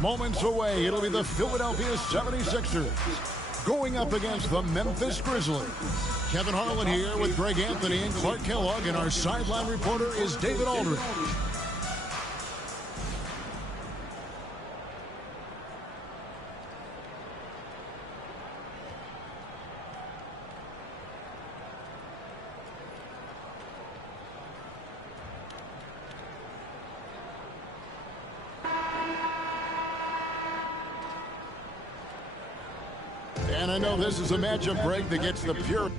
Moments away, it'll be the Philadelphia 76ers going up against the Memphis Grizzlies. Kevin Harlan here with Greg Anthony and Clark Kellogg, and our sideline reporter is David Aldridge. And I know this is a matchup, Greg, that gets the pure...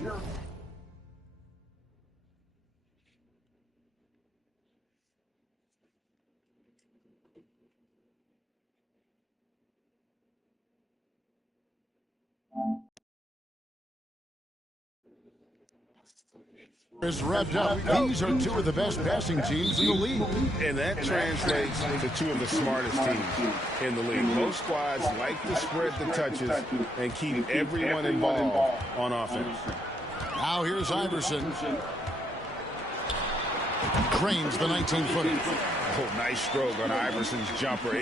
is revved up. These are two of the best passing teams in the league. And that translates to two of the smartest teams in the league. Both squads like to spread the touches and keep everyone involved on offense. Now here's Iverson. Cranes the 19-footer. Oh, nice stroke on Iverson's jumper.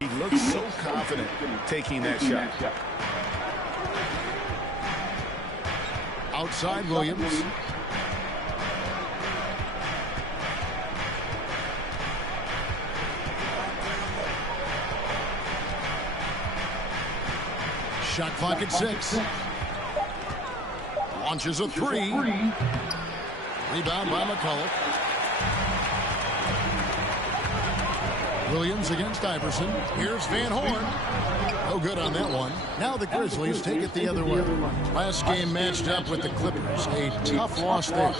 He looks so confident taking that shot. Outside Williams. Shot clock at 6. Launches a 3. Rebound by McCullough. Williams against Iverson. Here's Van Horn. No good on that one. Now the Grizzlies take it the other way. Last game matched up with the Clippers. A tough loss there.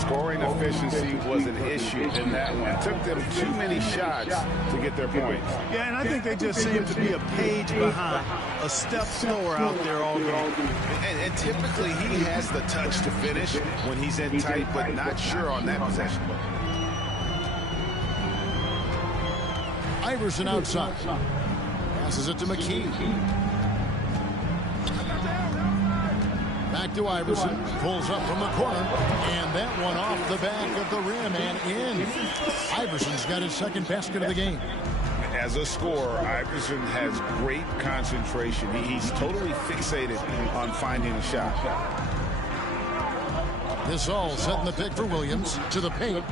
Scoring efficiency was an issue in that one. Took them too many shots to get their points. Yeah, and I think they just seem to be a page behind, a step slower out there all game. And typically he has the touch to finish when he's in tight, but not sure on that possession. Iverson outside. Passes it to McKee. Back to Iverson. Pulls up from the corner. And that one off the back of the rim and in. Iverson's got his second basket of the game. As a scorer, Iverson has great concentration. He's totally fixated on finding a shot. Gasol setting the pick for Williams to the paint.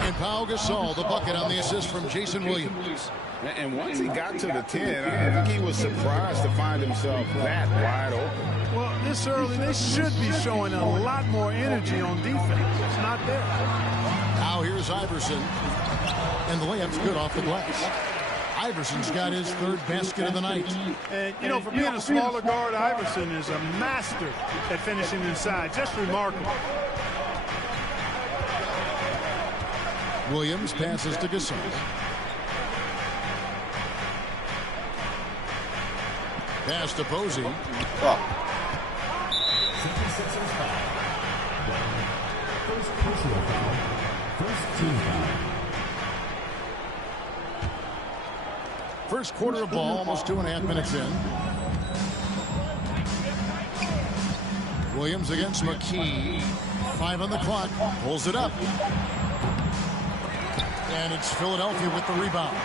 And Pau Gasol, the bucket on the assist from Jason Williams. And once he got to the 10, I think he was surprised to find himself that wide open. Well, this early, they should be showing a lot more energy on defense. It's not there. Now here's Iverson. And the layup's good off the glass. Iverson's got his third basket of the night. And, you know, for being a smaller guard, Iverson is a master at finishing inside. Just remarkable. Williams passes to Gasol. Pass to Posey. First quarter of ball, almost 2.5 minutes in. Williams against McKee. 5 on the clock. Pulls it up. And it's Philadelphia with the rebound.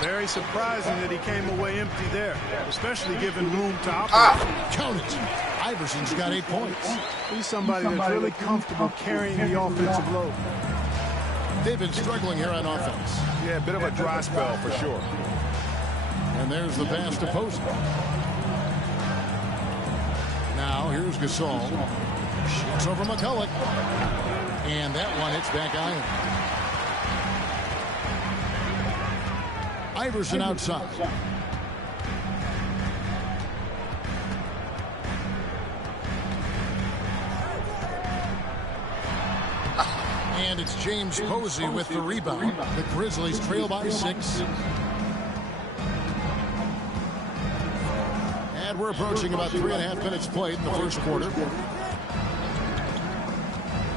Very surprising that he came away empty there, especially given room to operate. Count it. Iverson's got 8 points. He's somebody that's really comfortable carrying the offensive load. They've been struggling here on offense. Yeah, a bit of a dry spell for sure. And there's the pass to Posey. Now here's Gasol. Shoots over McCullough. And that one hits back iron. Iverson outside. And it's James Posey with the rebound. The Grizzlies trail by 6. And we're approaching about 3.5 minutes played in the first quarter.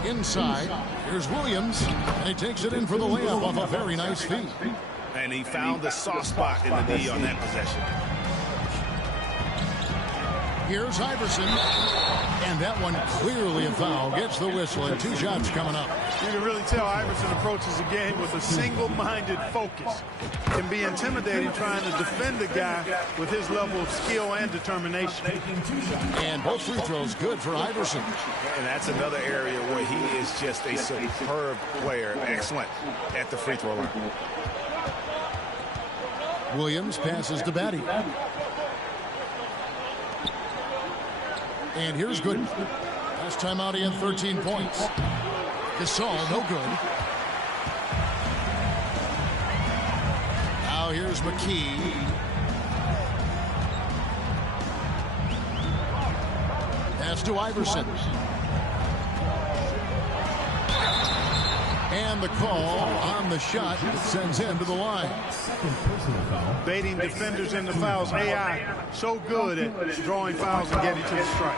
Inside, here's Williams, and he takes it in for the layup off a very nice feed. And he found the soft spot in the knee on that possession. Here's Iverson, and that one clearly a foul. Gets the whistle, and 2 shots coming up. You can really tell Iverson approaches the game with a single-minded focus. Can be intimidating trying to defend a guy with his level of skill and determination. And both free throws good for Iverson. And that's another area where he is just a superb player. Excellent at the free throw line. Williams passes to Batty. And here's Gooden. Last time out he had 13 points. Gasol, no good. Now here's McKee. Pass to Iverson. And the call on the shot that sends him to the line. Baiting defenders into fouls. AI so good at drawing fouls and getting to the strike.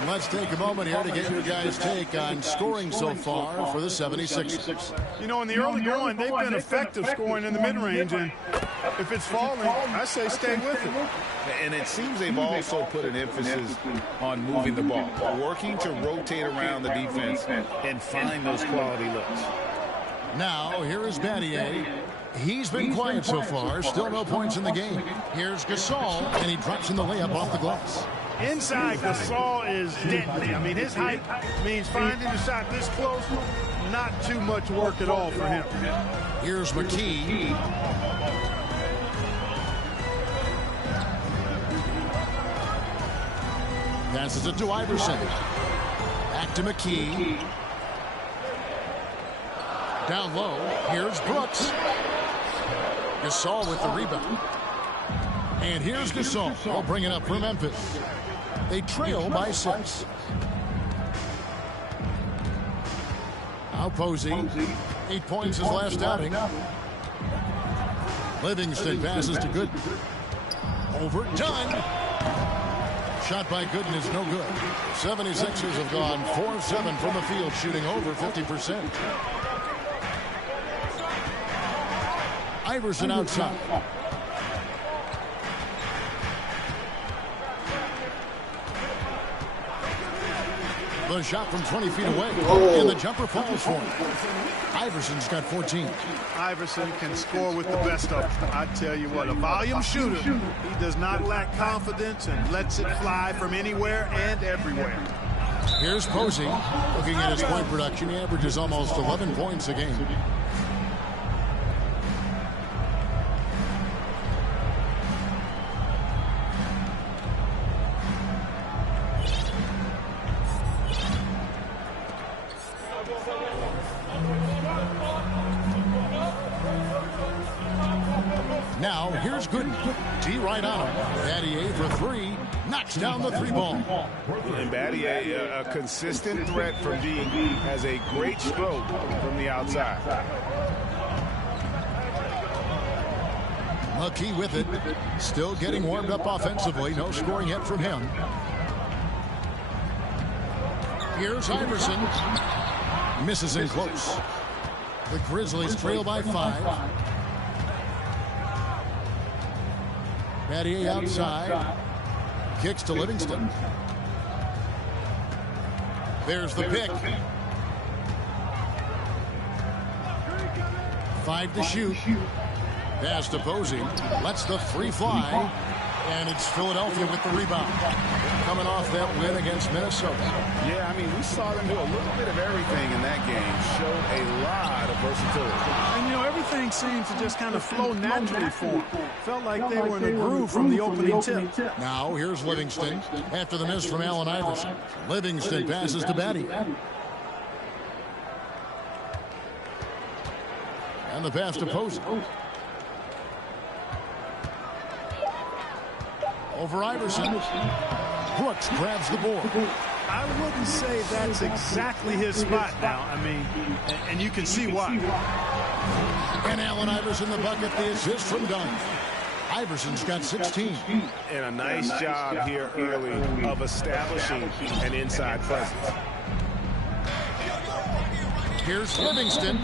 And let's take a moment here to get your guys' take on scoring so far for the 76ers. You know, in the early going, they've been effective scoring in the mid-range, and if it's falling, I say stay with it. And it seems they've also put an emphasis on moving the ball, working to rotate around the defense and find those quality looks. Now, here is Battier. He's been quiet so far. Still no points in the game. Here's Gasol, and he drops in the layup off the glass. Inside, Gasol is deadly. I mean, his height means finding the shot this close, not too much work at all for him. Here's McKee. Passes it to Iverson. Back to McKee. Down low, here's Brooks. Gasol with the rebound. And here's Gasol. He'll bring it up for Memphis. They trail by 6. Now Posey. 8 points his last outing. Livingston passes to Gooden. Overdone. Shot by Gooden is no good. 76ers have gone 4-7 from the field, shooting over 50%. Iverson outside. The shot from 20 feet away, and the jumper falls for him. Iverson's got 14. Iverson can score with the best of them. I tell you what, a volume shooter. He does not lack confidence and lets it fly from anywhere and everywhere. Here's Posey. Looking at his point production, he averages almost 11 points a game. Now, here's Gooden. T right on him. Battier for 3. Knocks down the 3-ball. And Battier, a consistent threat from D, has a great stroke from the outside. McKee with it. Still getting warmed up offensively. No scoring yet from him. Here's Iverson. Misses in close. The Grizzlies trail by 5. Battier outside. Kicks to Livingston. There's the pick. 5 to shoot. Pass to Posey. Lets the 3 fly. And it's Philadelphia with the rebound. Coming off that win against Minnesota. Yeah, I mean, we saw them do a little bit of everything in that game. Showed a lot of versatility. And, you know, everything seemed to just kind of flow naturally for them. Felt like they were in a groove from the opening tip. Now, here's Livingston after the miss from Allen Iverson. Livingston passes to Batty. And the pass to Posey. Over Iverson. Brooks grabs the board. I wouldn't say that's exactly his spot now. I mean, and you can see why. And Allen Iverson the bucket, the assist from Dunn. Iverson's got 16. And a nice job here early of establishing an inside presence. Here's Livingston,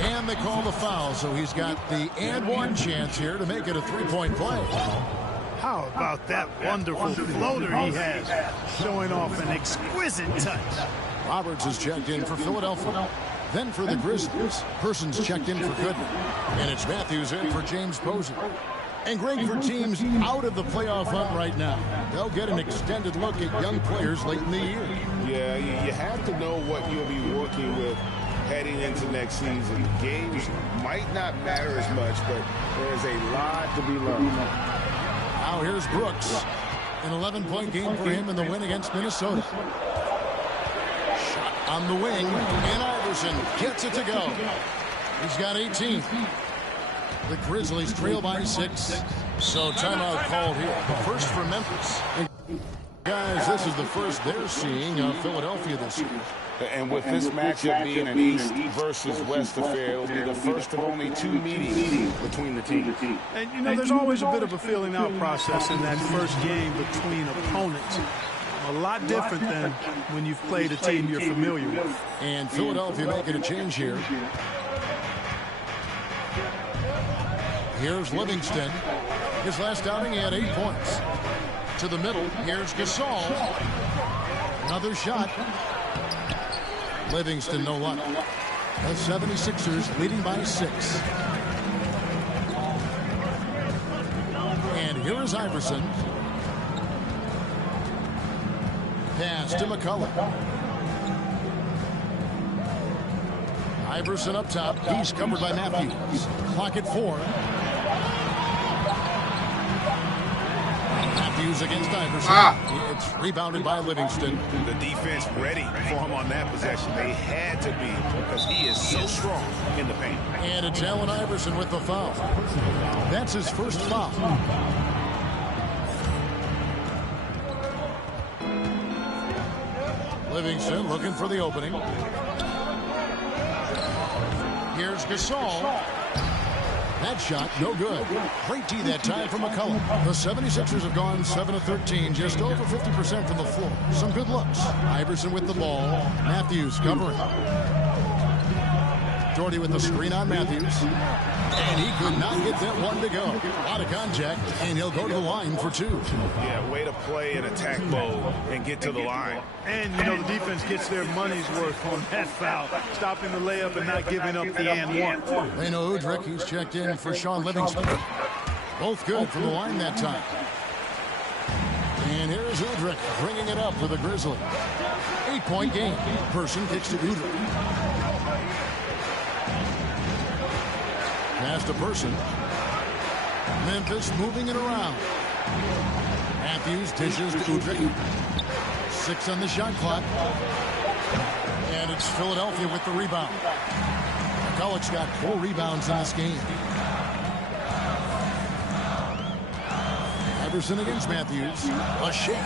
and they call the foul, so he's got the and one chance here to make it a three-point play. How about that wonderful floater he has, showing off an exquisite touch. Roberts is checked in for Philadelphia. Then for the Grizzlies, Person's checked in for Goodman. And it's Matthews in for James Posey. And great for teams out of the playoff hunt right now. They'll get an extended look at young players late in the year. Yeah, you have to know what you'll be working with heading into next season. Games might not matter as much, but there's a lot to be learned. Now here's Brooks. An 11-point game for him in the win against Minnesota. Shot on the wing, and Iverson gets it to go. He's got 18. The Grizzlies trail by 6. So timeout called here. The first for Memphis. And guys, this is the first they're seeing of Philadelphia this year. And with this matchup being an East versus West affair, it'll be the first of only 2 meetings between the teams. And, you know, there's always a bit of a filling out process in that first game between opponents. A lot different than when you've played a team you're familiar with. And Philadelphia making a change here. Here's Livingston. His last outing, he had 8 points. To the middle, here's Gasol. Another shot. Livingston, no luck. The 76ers leading by 6. And here is Iverson. Pass to McCullough. Iverson up top. He's covered by Matthews. Clock at 4. Matthews against Iverson. It's rebounded by Livingston. The defense ready for him on that possession. They had to be because he is so strong in the paint. And it's Allen Iverson with the foul. That's his first foul. Livingston looking for the opening. Here's Gasol. That shot, no good. Great D that time from McCullough. The 76ers have gone 7 of 13, just over 50% from the floor. Some good looks. Iverson with the ball. Matthews covering. Doherty with the screen on Matthews. And he could not get that one to go. Out of contact, and he'll go to the line for 2. Yeah, way to play in attack mode and get to the line. And, you know, the defense gets their money's worth on that foul, stopping the layup and not giving up the and one. They know Udrich. He's checked in for Sean Livingston. Both good from the line that time. And here's Udrich bringing it up for the Grizzlies. 8-point game. Person kicks to Udrich. Pass to Person. Memphis moving it around. Matthews dishes to Udrich. 6 on the shot clock. And it's Philadelphia with the rebound. McCullough's got 4 rebounds in this game. Iverson against Matthews. A shake.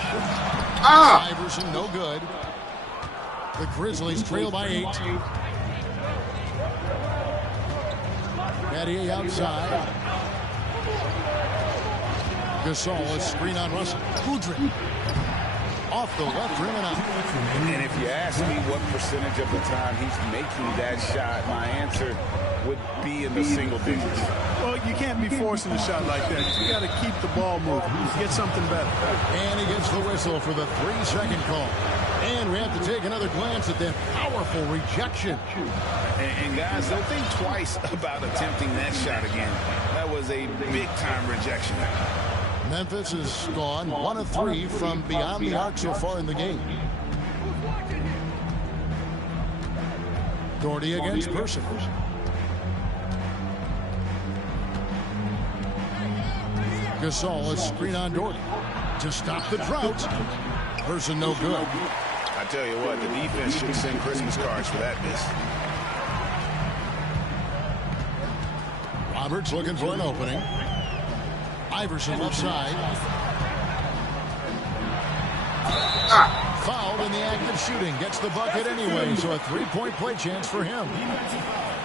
Iverson no good. The Grizzlies trail by 8. Battier outside. Gasol, a screen on Russell. Udrich. Off the left rim and out. And if you ask me what percentage of the time he's making that shot, my answer would be in the single digits. Well, you can't be forcing a shot like that. You got to keep the ball moving. Get something better. And he gets the whistle for the 3-second call. And we have to take another glance at that powerful rejection. And guys, don't think twice about attempting that shot again. That was a big-time rejection. Memphis has gone 1 of 3 from beyond the arc so far in the game. Doherty against Person. Gasol, a screen on Doherty to stop the drought. Person no good. I tell you what, the defense should send Christmas cards for that miss. Roberts looking for an opening. Iverson left side. fouled in the act of shooting. Gets the bucket anyway, so a three-point play chance for him.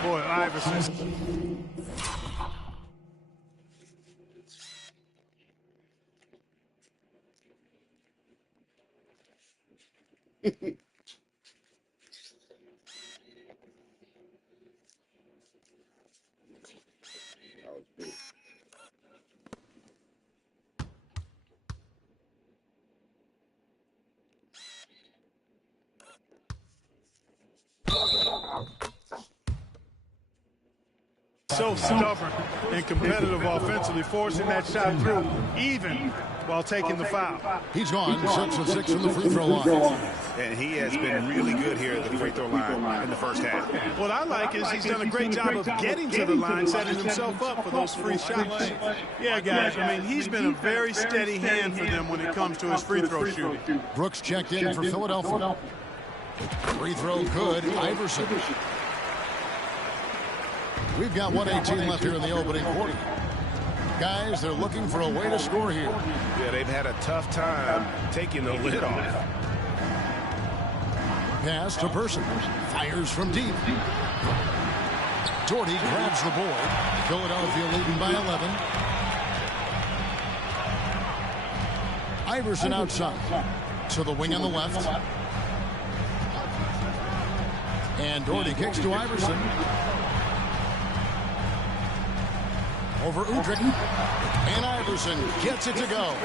Boy, Iverson. So stubborn and competitive offensively, forcing that shot through even while taking the foul. He's gone 6 of 6 from the free throw line. And he has been really good here at the free throw line in the first half. What I like is he's done a great job of getting to the line, setting himself up for those free shots. Yeah, guys, I mean, he's been a very steady hand for them when it comes to his free throw shooting. Brooks checked in for Philadelphia. Free throw good. Iverson. We've got 1:18 left here in the opening quarter. Guys, they're looking for a way to score here. Yeah, they've had a tough time taking the lid off. Pass to Person. Fires from deep. Doherty grabs the board. Philadelphia leading by 11. Iverson outside. To the wing on the left. And Doherty kicks to Iverson. Over Udrich. And Iverson gets it to go.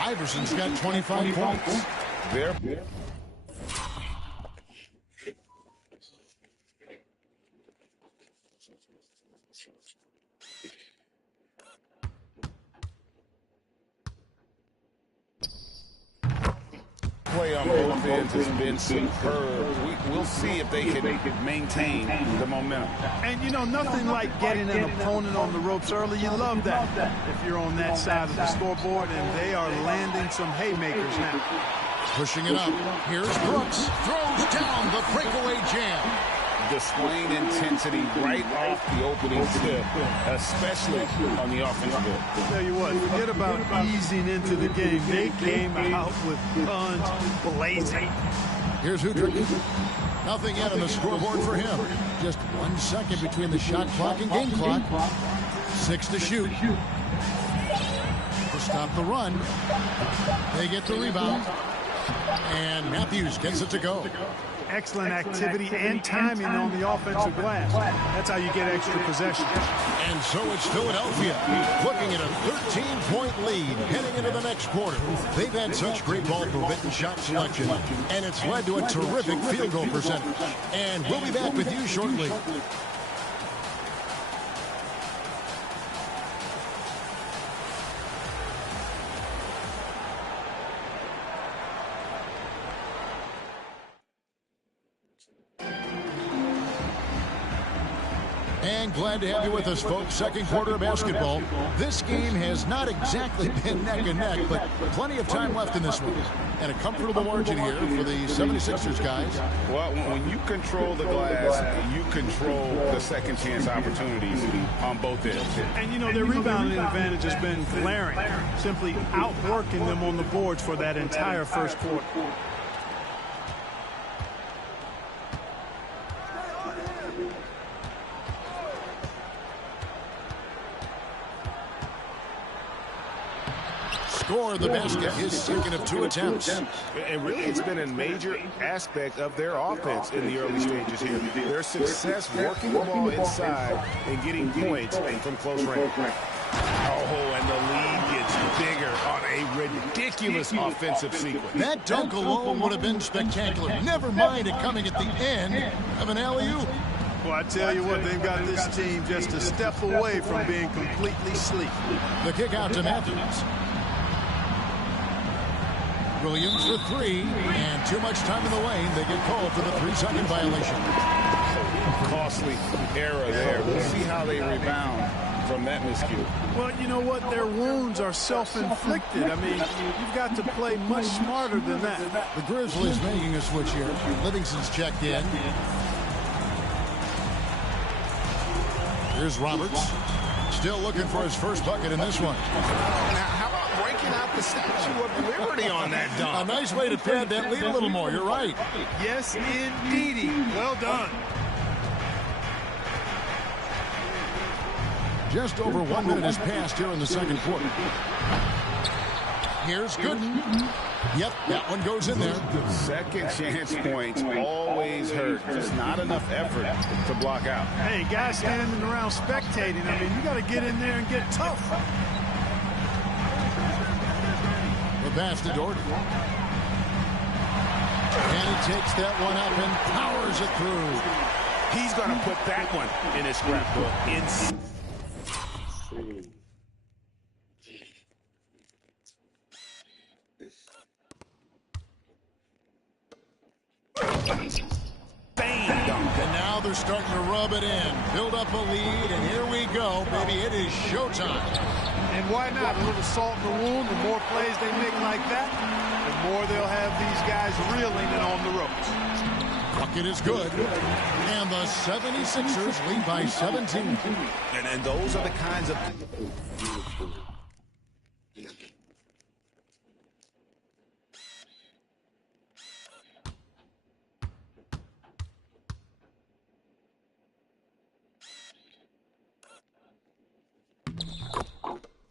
Iverson's got 25 points. There. Play on both ends has been superb. We'll see if they can maintain the momentum. And, you know, nothing like getting an opponent on the ropes early. You love that if you're on that side of the scoreboard, and they are landing some haymakers now. Pushing it up. Here's Brooks. Throws down the breakaway jam. Displaying intensity right off the opening tip, especially on the offensive end. I'll tell you what, forget about easing into the game. They came out with guns blazing. Here's Udrich. Nothing yet on the scoreboard for him. Just 1 second between the shot clock and game clock. 6 to shoot. To stop the run. They get the rebound. And Matthews gets it to go. Excellent activity and timing on the offensive glass. That's how you get extra possession. And so it's Philadelphia looking at a 13-point lead heading into the next quarter. They've had such great ball movement and shot selection, and it's led to a terrific field goal percentage. And we'll be back with you shortly. And glad to have you with us, folks. Second quarter of basketball. This game has not exactly been neck and neck, but plenty of time left in this one. And a comfortable margin here for the 76ers guys. Well, when you control the glass, you control the second chance opportunities on both ends. And, you know, their rebounding advantage has been glaring, simply outworking them on the boards for that entire first quarter. Score the basket, his second of 2 attempts. And really, it's been a major aspect of their offense in the early stages here. Their success working the ball inside and getting points from close range. Oh, and the lead gets bigger on a ridiculous offensive sequence. That dunk alone would have been spectacular. Never mind it coming at the end of an alley-oop. Well, I tell you what, they've got this team just a step away from being completely sleek. The kick out to Matthews. Williams for 3, and too much time in the lane. They get called for the 3-second violation. Costly error there. We'll see how they rebound from that miscue. Well, you know what? Their wounds are self-inflicted. I mean, you've got to play much smarter than that. The Grizzlies making a switch here. Livingston's checked in. Here's Roberts. Still looking for his first bucket in this one. Now, how about breaking out the Statue of Liberty on that A dunk. nice way to pad that lead a little more. You're right. Yes, indeedy. Well done. Just over 1 minute has passed here in the second quarter. Here's Gooden. Yep, that one goes in there. Second chance points always hurt. Just not enough effort to block out. Hey, guys standing around spectating, I mean, you got to get in there and get tough. The pass to Jordan. And he takes that one up and powers it through. He's going to put that one in his scrapbook. And now they're starting to rub it in. Build up a lead, and here we go, baby. It is showtime. And why not? A little salt in the wound. The more plays they make like that, the more they'll have these guys reeling and on the ropes. Bucket is good. And the 76ers lead by 17. And those are the kinds of...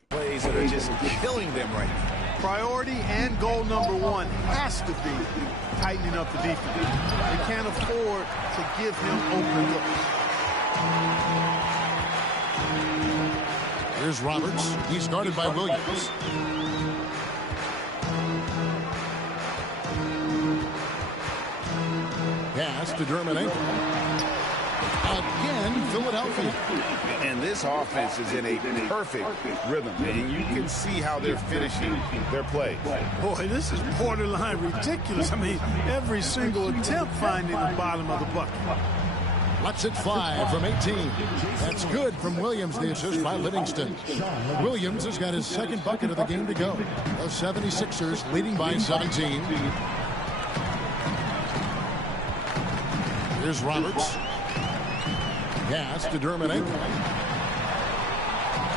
plays that are just killing them right now. Priority and goal number one has to be tightening up the defense. They can't afford to give him open looks. Here's Roberts. He's guarded by Williams. Pass to Dermot. Again, Philadelphia. And this offense is in a perfect rhythm, and you can see how they're finishing their play. Boy, this is borderline ridiculous. I mean, every single attempt finding the bottom of the bucket. Lets it fly from 18. That's good from Williams, the assist by Livingston. Williams has got his second bucket of the game to go. The 76ers leading by 17. Here's Roberts. Pass to Dermot.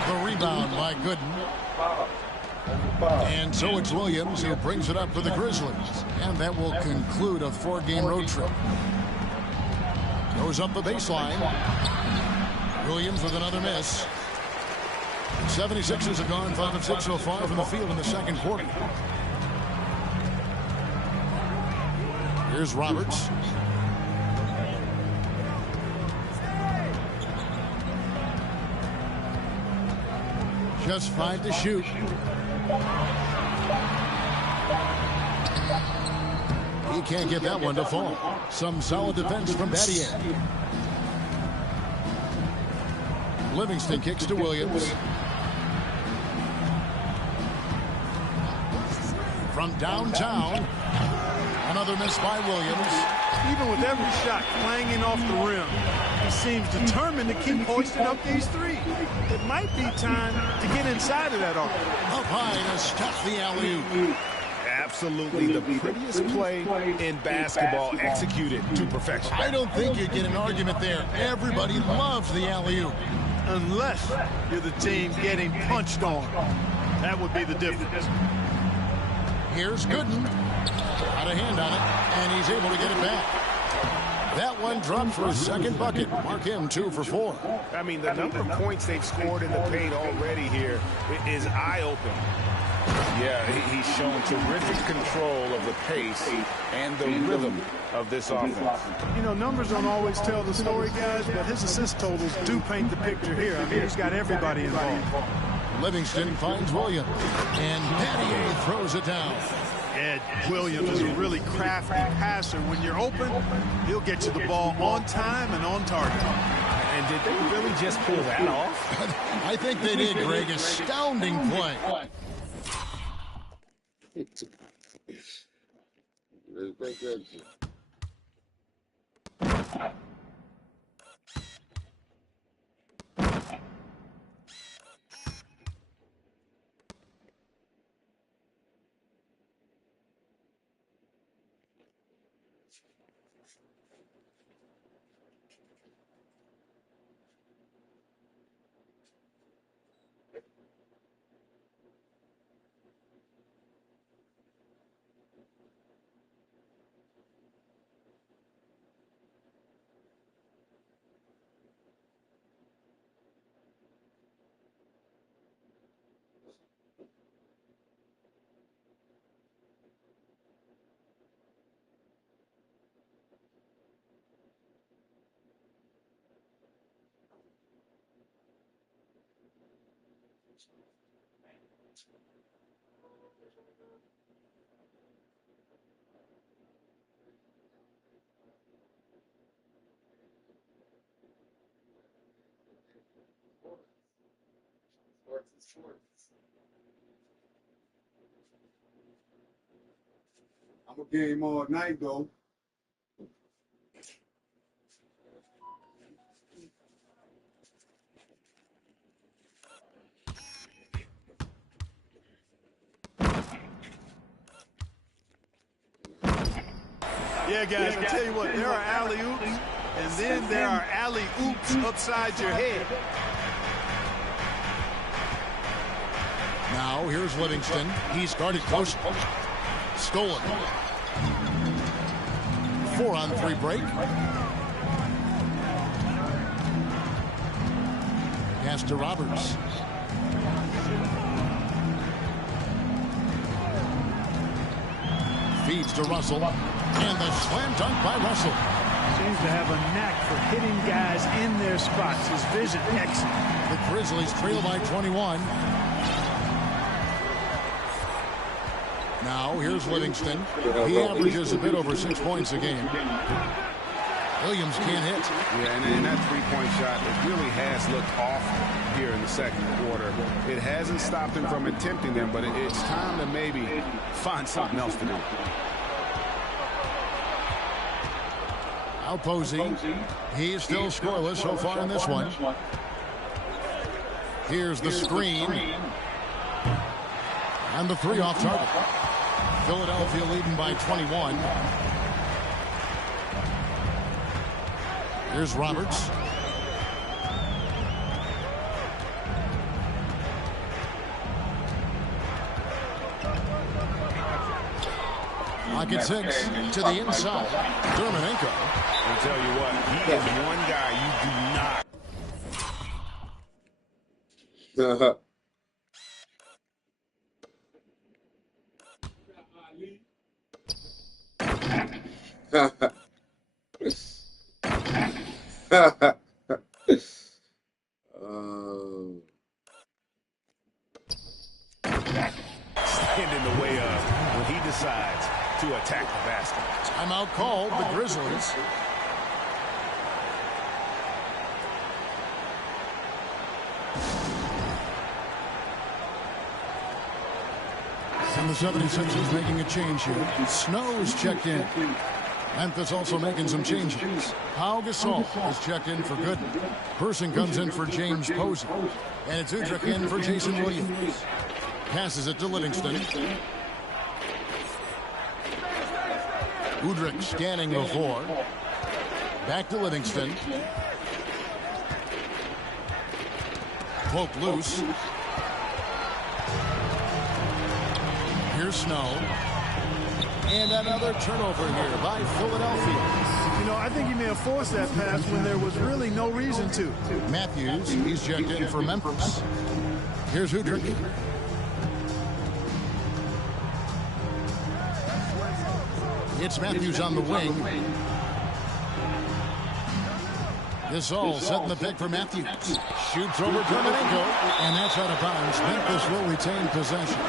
The rebound by Gooden. And so it's Williams who brings it up for the Grizzlies. And that will conclude a 4-game road trip. Goes up the baseline. Williams with another miss. 76ers have gone 5 of 6 so far from the field in the second quarter. Here's Roberts. Just 5 to shoot. He can't get that one to fall. Some solid defense from Battier. Livingston kicks to Williams. From downtown, another miss by Williams. Even with every shot clanging off the rim, he seems determined to keep hoisting up these threes. It might be time to get inside of that arc. Up high to stuff the alley-oop. Absolutely the prettiest play in basketball, executed to perfection. I don't think you get an argument there. Everybody loves the alley-oop. Unless you're the team getting punched on. That would be the difference. Here's Gooden. Got a hand on it, and he's able to get it back. That one dropped for his second bucket. Mark him 2 for 4. I mean, the number of points they've scored in the paint already here is eye-opening. Yeah, he's shown terrific control of the pace and the rhythm of this offense. You know, numbers don't always tell the story, guys, but his assist totals do paint the picture here. I mean, he's got everybody involved. Livingston finds Williams, and Battier throws it down. Ed Williams is a really crafty passer. When you're open, he'll get you the ball on time and on target. And did they really just pull that off? I think they did, Greg. Astounding play. I'm a game all night though. Yeah, guys, I tell you what, there are alley-oops, and then there are alley-oops upside your head. Now, here's Livingston. He's guarded close. Stolen. 4-on-3 break. Pass to Roberts. Feeds to Russell. And the slam dunk by Russell. Seems to have a knack for hitting guys in their spots. His vision excellent. The Grizzlies trail by 21. Now, here's Livingston. He averages a bit over 6 points a game. Williams can't hit. Yeah, and that three-point shot, it really has looked off here in the second quarter. It hasn't stopped him from attempting them, but it's time to maybe find something else to do. Out Posey. He's still scoreless so far in this one. Here's the screen. And the three off target. Philadelphia leading by 21. Here's Roberts. Lock at 6 to the inside. Dermanenko. I'll tell you what, he is one guy you do not. Stand in the way of when he decides to attack the basket. Timeout called, the Grizzlies. And the 76ers making a change here. Snow is checked in. Memphis also making some changes. Pau Gasol is checked in for good. Person comes in for James Posey. And it's Udrich in for Jason Williams. Passes it to Livingston. Udrich scanning the floor. Back to Livingston. Poke loose. Here's Snow. And another turnover here by Philadelphia. You know, I think he may have forced that pass when there was really no reason to. Matthews, he's checked in for Memphis. Here's Udrich. It's Matthews on the wing. This all setting the pick for Matthews. Shoots over Dermanenko, and that's out of bounds. Memphis will retain possession.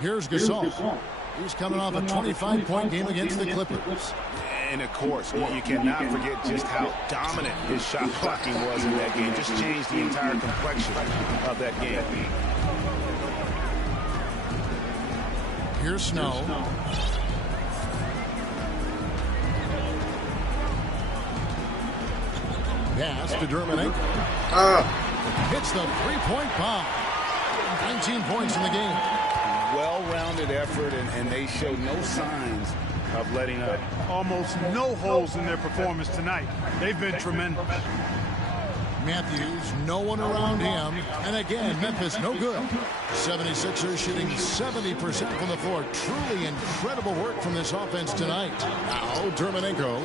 Here's Gasol. He's coming off a 25-point game against the Clippers. And, of course, you cannot forget just how dominant his shot blocking was in that game. Just changed the entire complexion of that game. Here's Snow. Pass to Dermanenko. Hits the three-point bomb. 19 points in the game. Well-rounded effort, and they show no signs of letting up. Almost no holes in their performance tonight. They've been tremendous. Matthews, no one around him. And again, Memphis no good. 76ers shooting 70% from the floor. Truly incredible work from this offense tonight. Now, Dermanenko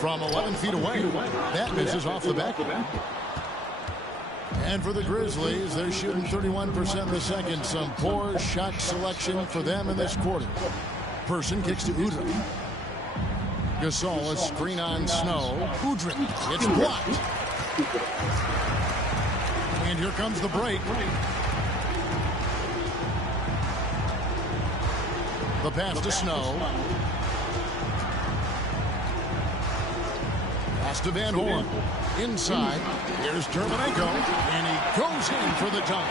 from 11 feet away. That misses off the back. And for the Grizzlies, they're shooting 31% in the second. Some poor shot selection for them in this quarter. Person kicks to Udrih. Gasol, a screen on Snow. Udrih, it's blocked. And here comes the break. The pass to Snow. Pass to Van Horn. Inside. Here's Terminenko. And he goes in for the dunk.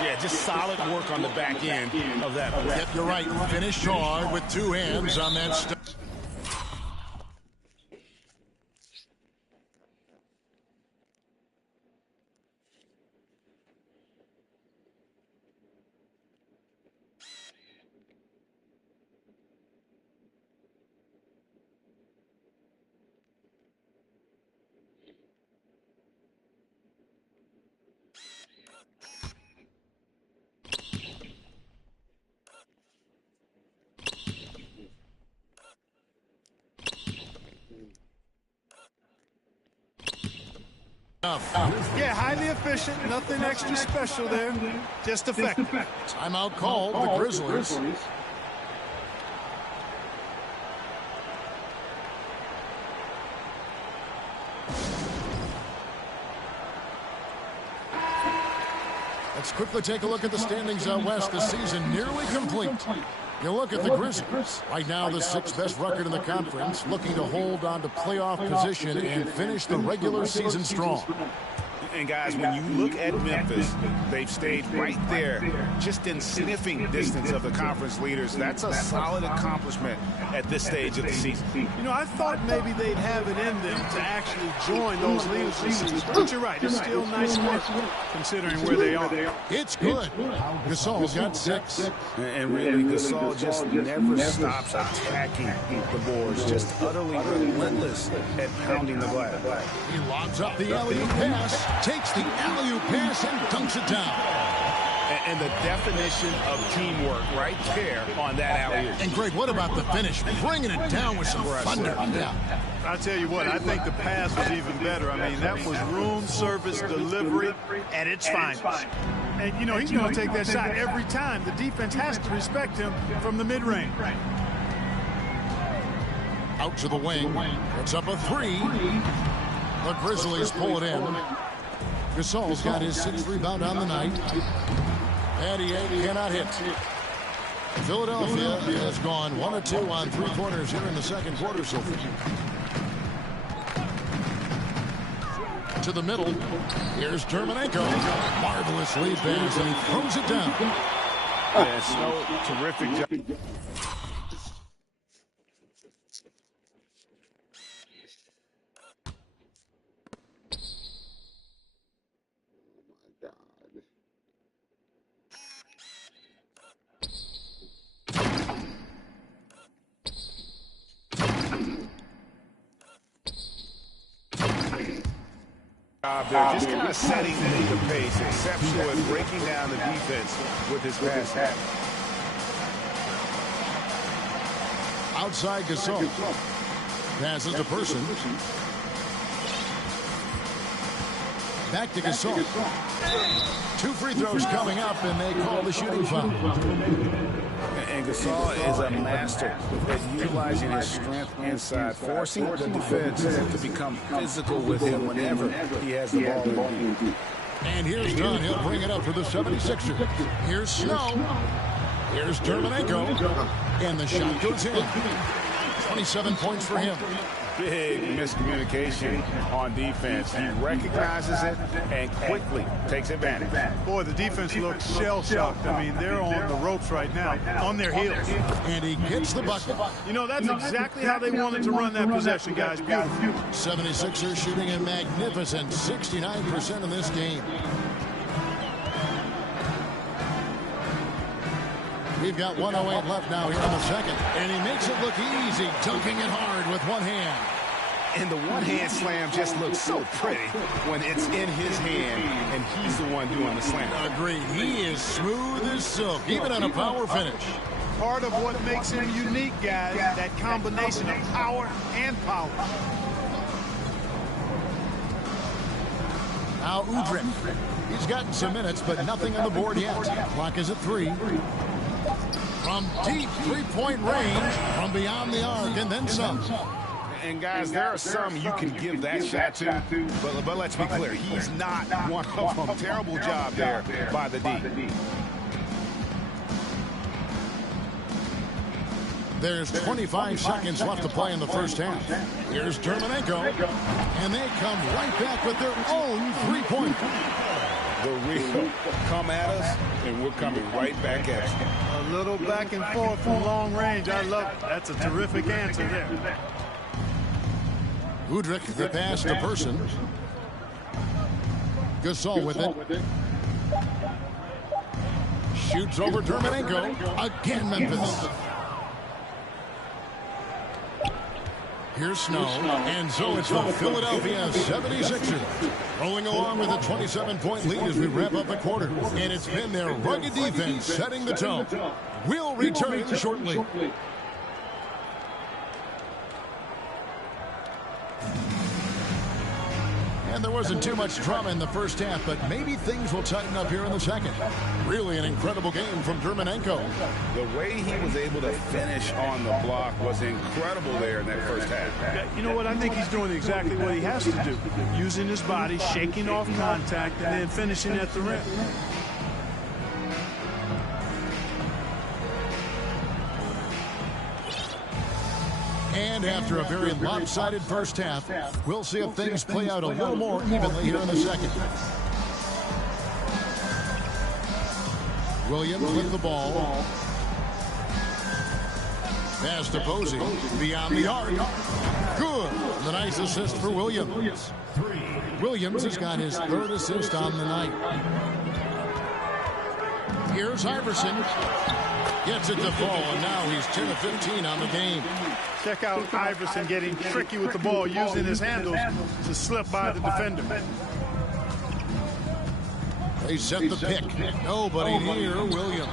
Yeah, just solid work on the back end of that. Yep, you're right. Finished hard with two hands on that step. Yeah, highly efficient. Nothing extra special there. Just effective. Timeout called. The Grizzlies. Let's quickly take a look at the standings out west. The season nearly complete. You look at the Grizzlies. Right now, the sixth best record in the conference, looking to hold on to playoff position and finish the regular season strong. And guys, when you look at Memphis, they've stayed right there, just in sniffing distance of the conference leaders. That's a solid accomplishment at this stage of the season. You know, I thought maybe they'd have it in them to actually join those leaders this season. But you're right, it's still nice work considering where they are. It's good. Gasol's got 6. And really, Gasol just never stops attacking the boards, just utterly relentless at pounding the glass. He lobs up the alley-oop pass, takes the alley-oop pass and dunks it down. And the definition of teamwork right there on that alley-oop. And Greg, what about the finish? Bringing it down with some thunder. Yeah. I'll tell you what, I think the pass was even better. I mean, that was room service delivery at its finest. And, you know, he's going to take that shot every time. The defense has to respect him from the mid-range. Out to the wing. Puts up a 3. The Grizzlies pull it in. Gasol's got his 6th rebound on the night. Patty cannot hit. Philadelphia has gone 1 of 2 on 3 corners here in the second quarter so far. To the middle. Here's Terminenko. Marvelous lead pass, and he throws it down. Yeah, Snow, terrific job. They're just kind of setting the pace, exceptional at breaking down the defense with his pass. Outside Gasol. Passes to Person. Back to Gasol. 2 free throws coming up, and they call the shooting foul. And Gasol is a master at utilizing his strength inside, forcing the defense to become physical with him whenever he has the ball. And here's Dunn. He'll bring it up for the 76ers. Here's Snow. Here's Terminenko. And the shot goes in. 27 points for him. Big miscommunication on defense. He recognizes it and quickly takes advantage. Boy, the defense looks shell-shocked. I mean, they're on the ropes right now, on their heels. And he gets the bucket. You know, that's exactly how they wanted to run that possession, guys. Beautiful. 76ers shooting a magnificent 69% in this game. We've got 1:08 left now here in the second. And he makes it look easy, dunking it hard with one hand. And the one-hand slam just looks so pretty when it's in his hand and he's the one doing the slam. Agreed. He is smooth as silk, even on a power finish. Part of what makes him unique, guys, that combination of power and power. Now Udrich. He's gotten some minutes, but nothing on the board yet. Clock is at 3. From deep three-point range, from beyond the arc, and then some. And guys, there are some you can give that shot to, but let's be clear, he's not one of them. Terrible job there by the D. There's 25 seconds left to play in the first half. Here's Dermanenko, and they come right back with their own three-pointer. The real come at us, and we're coming right back at you. A little back and forth from long range. I love it. That's a terrific answer there. Udrich, the pass to Person. Gasol with it. Shoots over Dermanenko. Again, Memphis. Here's Snow, and so it's the Philadelphia 76ers rolling along with a 27-point lead as we wrap up the quarter. And it's been their rugged defense setting the tone. We'll return shortly. And there wasn't too much drama in the first half, but maybe things will tighten up here in the second. Really an incredible game from Dermanenko. The way he was able to finish on the block was incredible there in that first half. Yeah, you know what? I think he's doing exactly what he has to do. Using his body, shaking off contact, and then finishing at the rim. And after a very lopsided first half, we'll see if things play out a little more evenly here in the second. Williams with the ball. Pass to Posey. Beyond the arc. Good. The nice assist for Williams. Williams has got his third assist on the night. Here's Iverson. Gets it to fall, and now he's 10 of 15 on the game. Check out Iverson getting tricky with the ball, using his handles to slip by the defender. They set the pick. Nobody near Williams.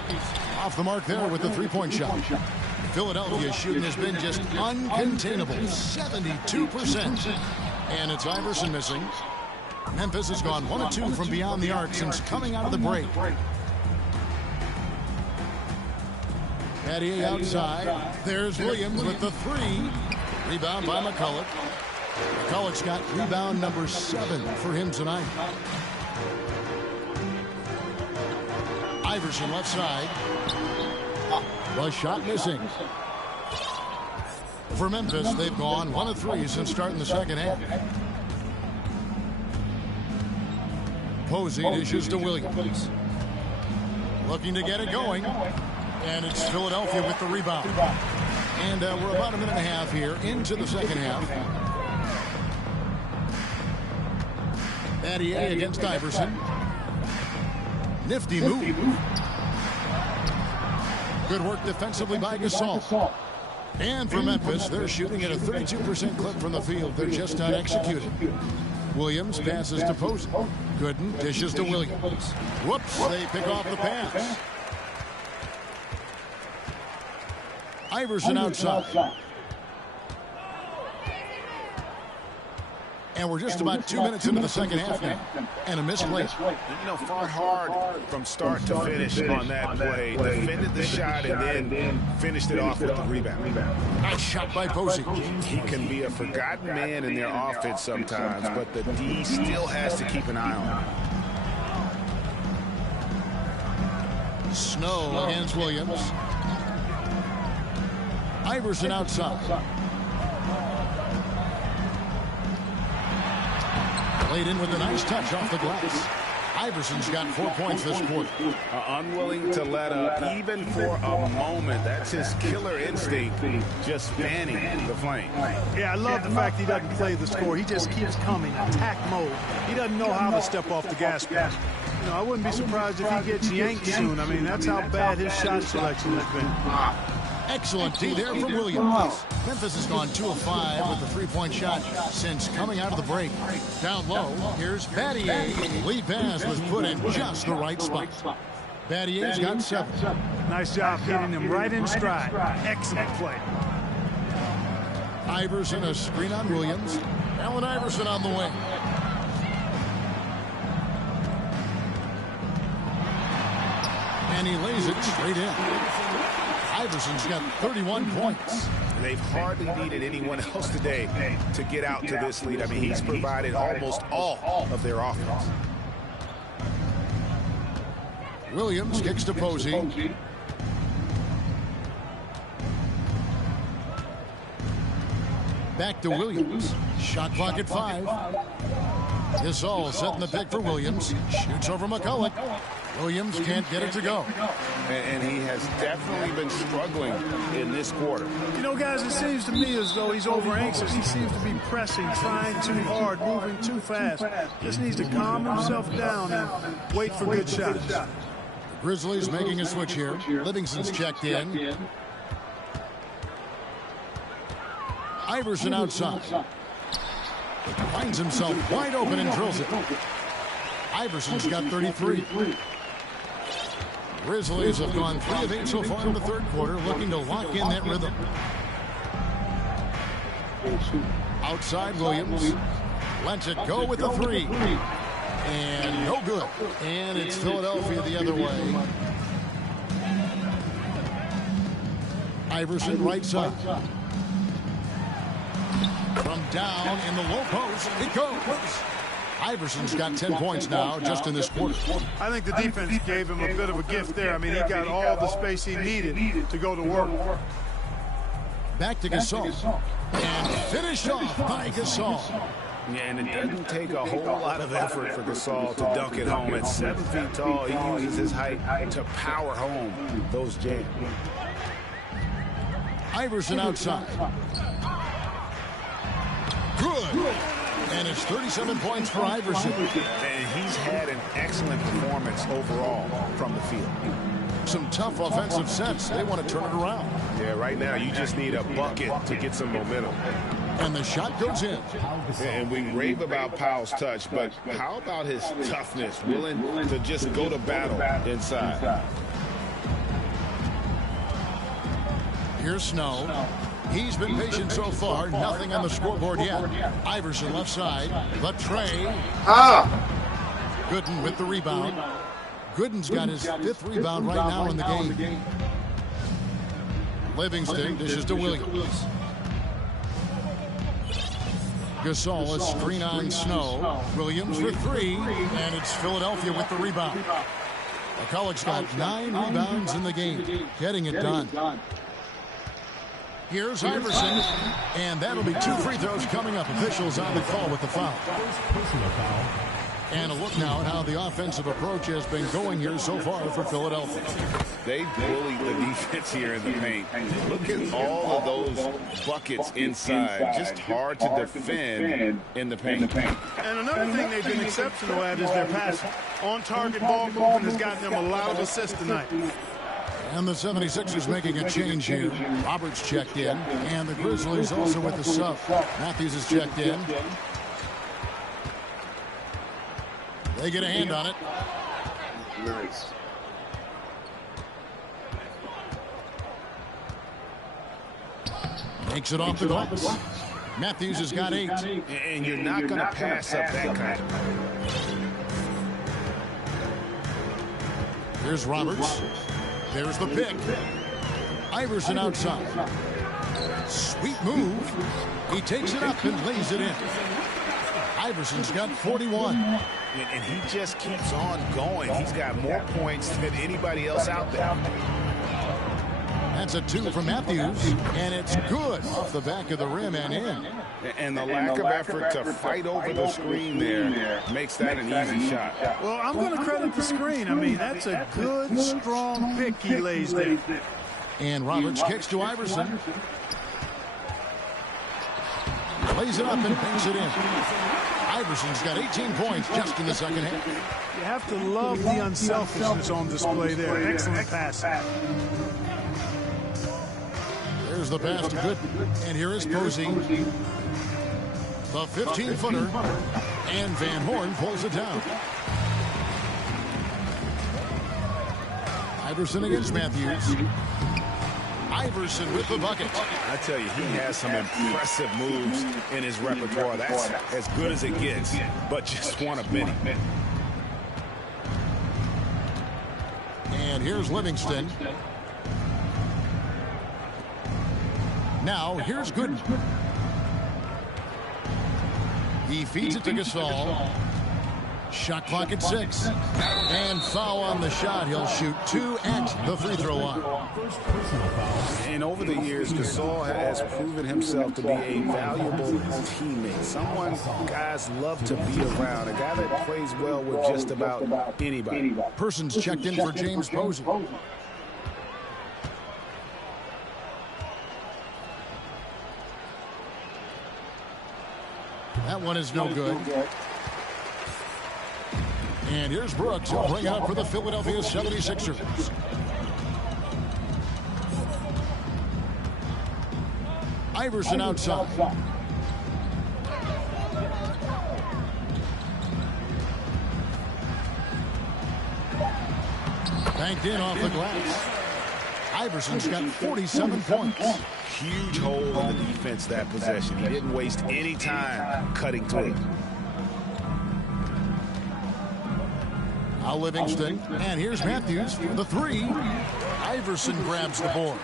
Off the mark there with the three-point shot. Philadelphia's shooting has been just uncontainable, 72%. And it's Iverson missing. Memphis has gone 1 of 2 from beyond the arc since coming out of the break. Patty outside. There's Williams with the 3. Rebound by McCulloch. McCulloch's got rebound number 7 for him tonight. Iverson left side. The shot missing. For Memphis, they've gone 1 of 3 since starting the second half. Posey dishes to Williams. Looking to get it going. And it's Philadelphia with the rebound. And we're about a minute and a half here into the second half. Battier against Iverson. Nifty move. Good work defensively by Gasol. And for Memphis, they're shooting at a 32% clip from the field. They're just not executing. Williams passes to Posey. Gooden dishes to Williams. Whoops, they pick off the pass. Iverson outside. And we're just about 2 minutes into the second half now. And a misplay. You know, fought hard from start to finish on that play. Defended the shot and then finished it off with the rebound. Nice shot by Posey. He can be a forgotten man in their offense sometimes, but the D still has to keep an eye on him. Snow against Williams. Iverson outside. Laid in with a nice touch off the glass. Iverson's got 4 points this quarter. Unwilling to let up even for a moment. That's his killer instinct, just fanning the flame. Yeah, I love the fact he doesn't play the score. He just keeps coming, attack mode. He doesn't know how to step off the gas pedal. You know, I wouldn't be surprised if he gets yanked soon. I mean, that's how bad his shot selection has been. Excellent D there from Williams. Memphis has gone 2 of 5 with the three-point shot since coming out of the break. Down low, here's Battier. Lead pass was put in just the right spot. Battier's got 7. Nice job hitting him right in stride. Excellent play. Iverson, a screen on Williams. Allen Iverson on the wing. And he lays it straight in. Iverson's got 31 points. They've hardly needed anyone else today to get out to this lead. I mean, he's provided almost all of their offense. Williams kicks to Posey. Back to Williams. Shot clock at 5. Gasol setting the pick for Williams. Shoots over McCulloch. Williams can't get it to go. And he has definitely been struggling in this quarter. You know, guys, it seems to me as though he's over anxious. He seems to be pressing, trying too hard, moving too fast. Just needs to calm himself down and wait for good shots. The Grizzlies making a switch here. Livingston's checked in. Iverson outside. Finds himself wide open and drills it. Iverson's got 33. Grizzlies have gone 3 of 8 so far in the third quarter, looking to lock in that rhythm. Outside Williams. Lets it go with the 3. And no good. And it's Philadelphia the other way. Iverson right side. From down in the low post, it goes. Iverson's got 10 points now just in this quarter. I think the defense gave him a bit of a gift there. I mean, he got all the space he needed to go to work. Back to Gasol. And finished off by Gasol. Yeah, and it doesn't take a whole lot of effort for Gasol to dunk it home. At 7 feet tall, he uses his height to power home those jams. Iverson outside. Good. And it's 37 points for Iverson. And he's had an excellent performance overall from the field. Some tough offensive sets. They want to turn it around. Yeah, right now you just need a bucket to get some momentum. And the shot goes in. And we rave about Powell's touch, but how about his toughness, willing to just go to battle inside? Here's Snow. He's been patient so far. Nothing on the scoreboard yet. Iverson left side. The tray. Gooden with the rebound. Gooden's got his 5th rebound right now in the game. Livingston dishes to Williams. Gasol, a screen on Snow. Williams for 3. And it's Philadelphia with the rebound. McCulloch's got 9 rebounds in the game. Getting it done. Here's Iverson, and that'll be 2 free throws coming up. Officials on the call with the foul. And a look now at how the offensive approach has been going here so far for Philadelphia. They bullied the defense here in the paint. Look at all of those buckets inside. Just hard to defend in the paint. And another thing they've been exceptional at is their passing. On-target ball movement has gotten them a lot of assists tonight. And the 76ers making a change here. Roberts checked in, and the Grizzlies also with the sub. Matthews is checked in. They get a hand on it. Nice. Makes it off the glass. Matthews has got 8. And you're not going to pass up that kind. Here's Roberts. There's the pick. Iverson outside. Sweet move. He takes it up and lays it in. Iverson's got 41. And he just keeps on going. He's got more points than anybody else out there. That's a 2 from Matthews, and it's good off the back of the rim and in. And the lack of effort to fight over the screen there makes that an easy shot. Well, I'm going to credit the screen. I mean, that's a good, strong pick he lays there. And Roberts kicks to Iverson. Lays it up and banks it in. Iverson's got 18 points just in the second half. You have to love the unselfishness on display there. Excellent pass. There's the pass to Gooden. And here is Posey. The 15-footer. And Van Horn pulls it down. Iverson against Matthews. Iverson with the bucket. I tell you, he has some impressive moves in his repertoire. That's as good as it gets, but just one of many. And here's Livingston. Now, here's Gooden. He feeds it to Gasol. Shot clock at 6. And foul on the shot. He'll shoot 2 at the free throw line. And over the years, Gasol has proven himself to be a valuable teammate. Someone guys love to be around. A guy that plays well with just about anybody. Persons checked in for James Posey. That one is no good. And here's Brooks. He'll bring it up for the Philadelphia 76ers. Iverson outside. Banked in off the glass. Iverson's got 47 points. Huge hole in the defense that possession. He didn't waste any time cutting to it. Now Livingston, and here's Matthews for the 3. Iverson grabs the board.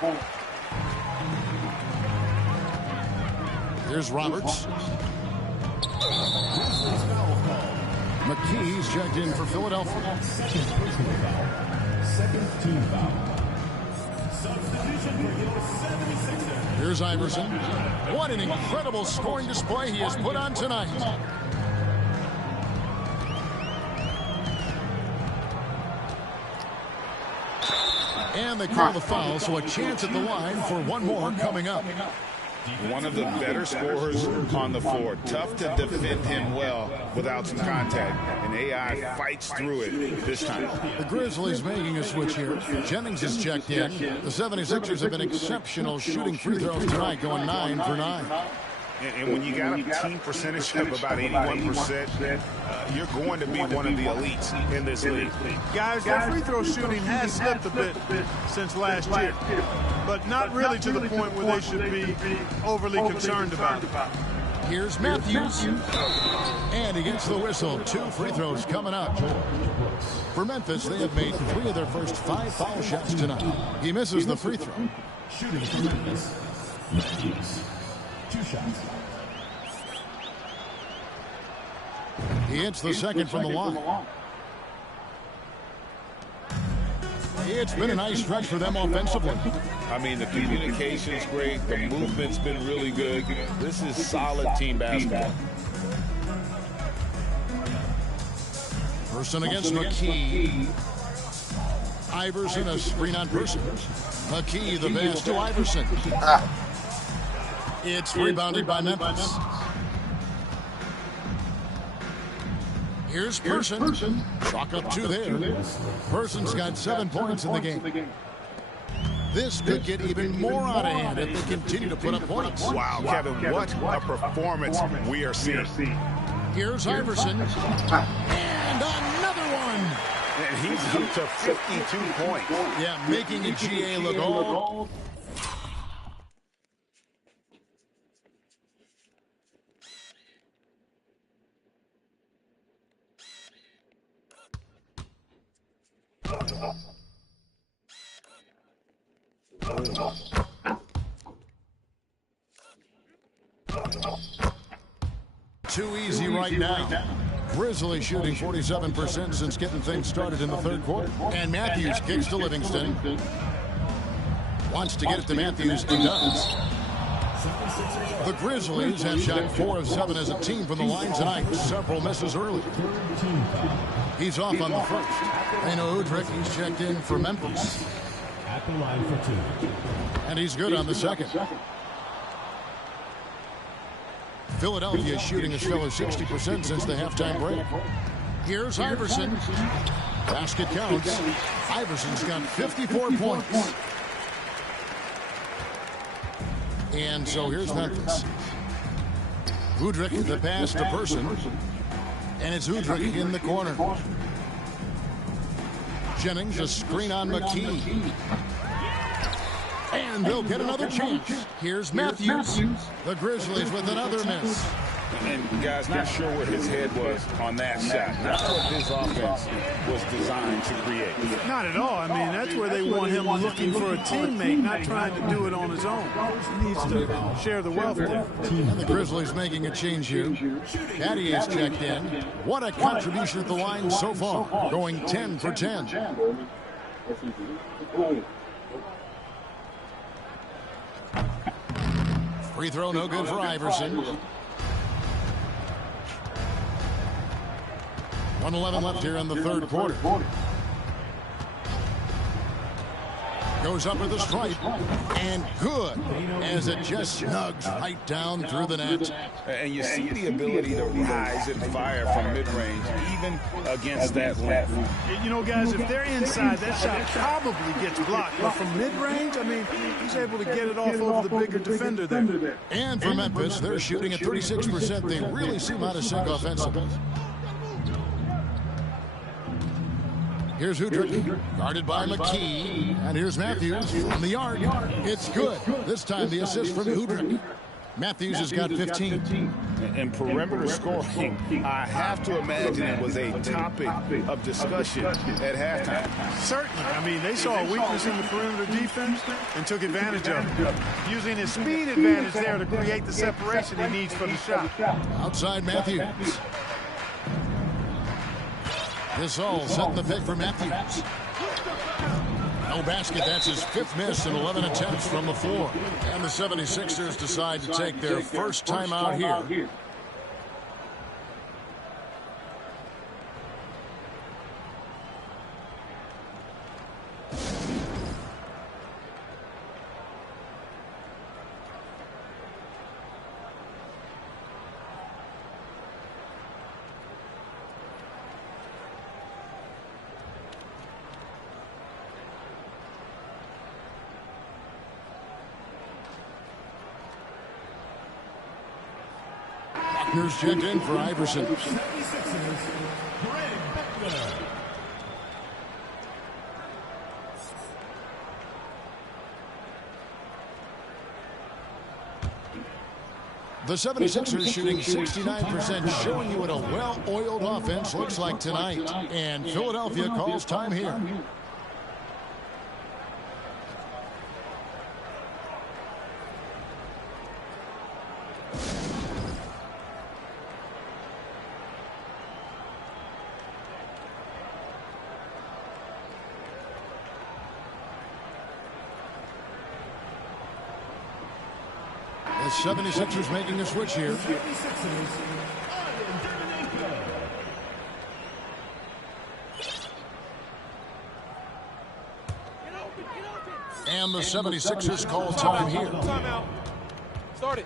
Here's Roberts. McKee's checked in for Philadelphia. Second team foul. Here's Iverson. What an incredible scoring display he has put on tonight. And they call the foul, so a chance at the line for one more coming up. One of the better scorers on the floor. Tough to defend him well without some contact. And AI fights through it this time. The Grizzlies making a switch here. Jennings is checked in. The 76ers have been exceptional shooting free throws tonight, going 9 for 9. And when you got a team percentage of about 81%, you're going to be one of the elites in this league. Guys, their free throw shooting has slipped a bit since last year, but not really to the point where they should be overly concerned about it. Here's Matthews. And he gets the whistle. 2 free throws coming up. For Memphis, they have made 3 of their first 5 foul shots tonight. He misses the free throw. Shooting for Memphis. Matthews. 2 shots. He hits the second from the line. It's been a nice stretch for them offensively. I mean, the communication's great. The movement's been really good. This is solid team basketball. Person against McKee. Iverson, a screen on Person. McKee, the pass to Iverson. It's rebounded by Memphis. Here's Person. Chalk up 2 there. Person's got 7 points in the game. This could get even more out of hand if they continue to put up points. Wow, Kevin, what a performance we are seeing. Here's Iverson. And another one. And he's up to 52 points. Yeah, making a GA look old. Too easy right now. Grizzlies shooting 47% since getting things started in the 3rd quarter. And Matthews kicks to Livingston. Wants to get it to Matthews and does. The Grizzlies have shot 4 of 7 as a team from the line tonight. Several misses early. He's off on the first. They know Udrich. He's checked in for Memphis. At the line for 2. And he's good on the second. Philadelphia shooting as low as 60% since the halftime break. Here's Iverson. Basket counts. Iverson's got 54 points. And so here's Memphis. Udrich, the pass to Person. And it's Udrich in the corner. Jennings, a screen on McKee. And they'll get another chance. Here's Matthews. The Grizzlies with another miss. And guys, not sure where his head was on that shot. Not what his offense was designed to create. Not at all. I mean, that's where they want him looking for a teammate, not trying to do it on his own. He needs to share the wealth there. And the Grizzlies making a change here. Caddy is checked in. What a contribution at the line so far, going 10 for 10. Free throw no good for Iverson. 1:11 left here in the third quarter. Goes up with a stripe, and good, as it just snugs right down through the net. And you see the ability to rise and fire from mid-range, even against that length. You know, guys, if they're inside, that shot probably gets blocked. But from mid-range, I mean, he's able to get it off over the bigger defender there. And for Memphis, they're shooting at 36%. They really seem out of sync offensively. Here's Udrich, guarded by McKee. And here's Matthews from the arc. It's good. This time the assist from Udrich. Matthews has got 15. And perimeter scoring, I have to imagine it was a topic of discussion at halftime. Certainly. I mean, they saw a weakness in the perimeter defense and took advantage of it, using his speed advantage there to create the separation he needs for the shot. Outside Matthews. This all setting the pick for Matthews. No basket. That's his fifth miss in 11 attempts from the floor. And the 76ers decide to take their first time out here. Here's checked in for Iverson. The 76ers shooting 69%, showing you what a well-oiled offense looks like tonight. And Philadelphia calls time here. The 76ers making a switch here. And the 76ers call time here. Timeout. Start it.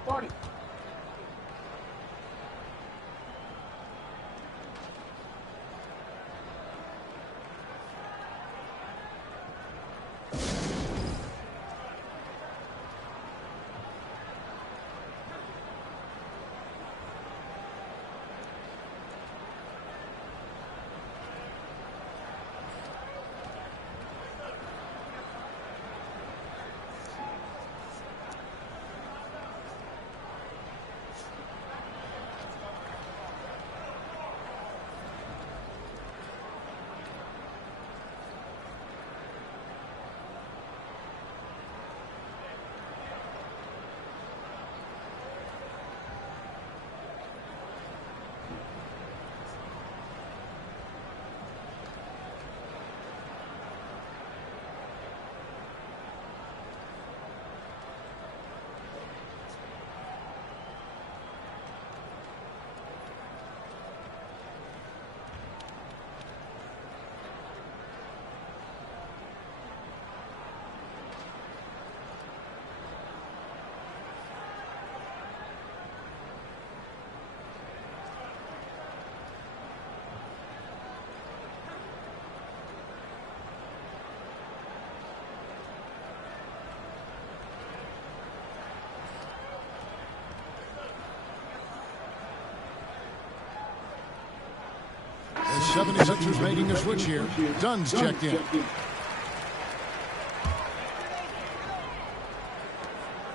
The 76ers making a switch here. Dunn's checked in.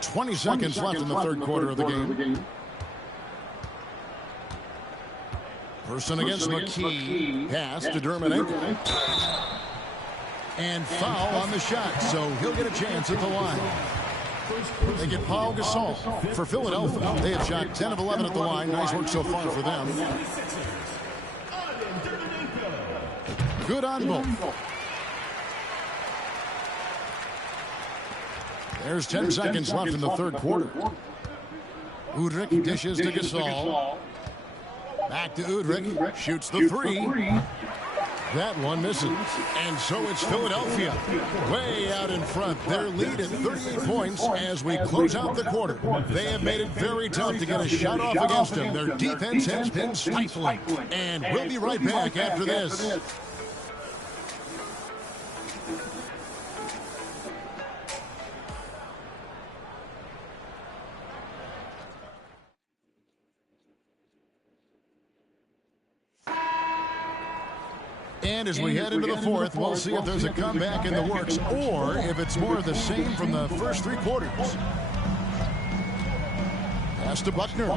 20 seconds left in the third quarter of the game. Person against McKee. Pass to Dermonenko. And foul on the shot, so he'll get a chance at the line. They get Paul Gasol for Philadelphia. They have shot 10 of 11 at the line. Nice work so far for them. Good on both. There's 10 seconds left in the third quarter. Udrih dishes to Gasol. Back to Udrih. Shoots the three. That one misses. And so it's Philadelphia way out in front. Their lead at 38 points as we close out the quarter. They have made it very tough to get a shot off against them. Their defense has been stifling. And we'll be right back after this. And as we head into the fourth, we'll see if there's a comeback in the works or if it's more of the same from the first three quarters. Pass to Buckner.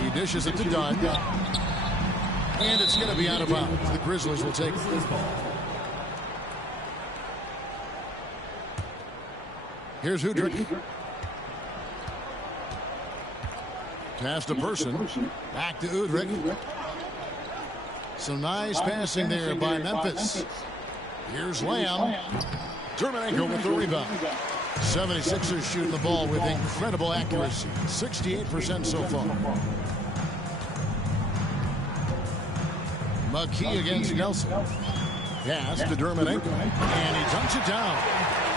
He dishes it to Dunn. And it's going to be out of bounds. The Grizzlies will take it. Here's Udrih. Pass to Person. Back to Udrih. Some nice passing there by Memphis. Here's Lamb. Dermonenko with the rebound. 76ers shooting the ball with incredible accuracy. 68% so far. McKee against Nelson. Pass to Dermonenko. And he dunks it down.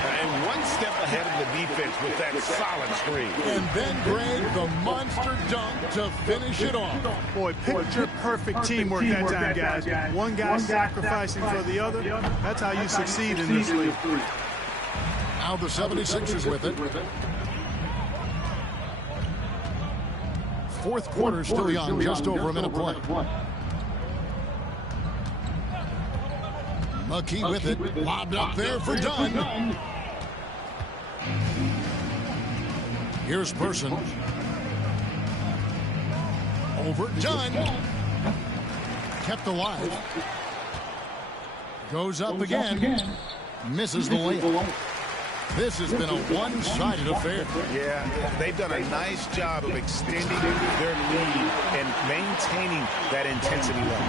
And one step ahead of the defense with that solid screen. And then Greg, the monster dunk to finish it off. Boy, picture perfect teamwork that time, guys. One guy sacrificing for the other. That's how you succeed in this league. Now the 76ers with it. Fourth quarter still young, just over a minute play. McKee with it. Lobbed up there for Dunn. Here's Person. Over Dunn. Kept alive. Goes up again. Misses the layup. This has been a one-sided affair. Yeah, they've done a nice job of extending their lead and maintaining that intensity level.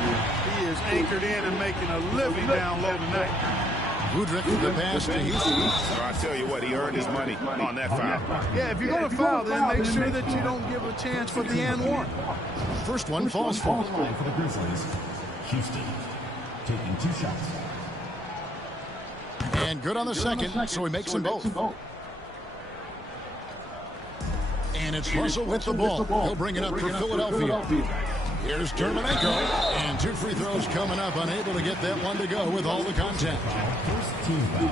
He is anchored in and making a living down low tonight. Udrih the pass to Houston. I tell you what, he earned his money on that foul. Yeah, if you're going to foul, then make sure that you don't give a chance for the and one. First one falls for him. For the Grizzlies, Houston taking 2 shots. And good on the second, so he makes them both. And it's Russell with the ball. He'll bring it up for Philadelphia. Here's Dermonenko. And 2 free throws coming up. Unable to get that one to go with all the contact. First team foul.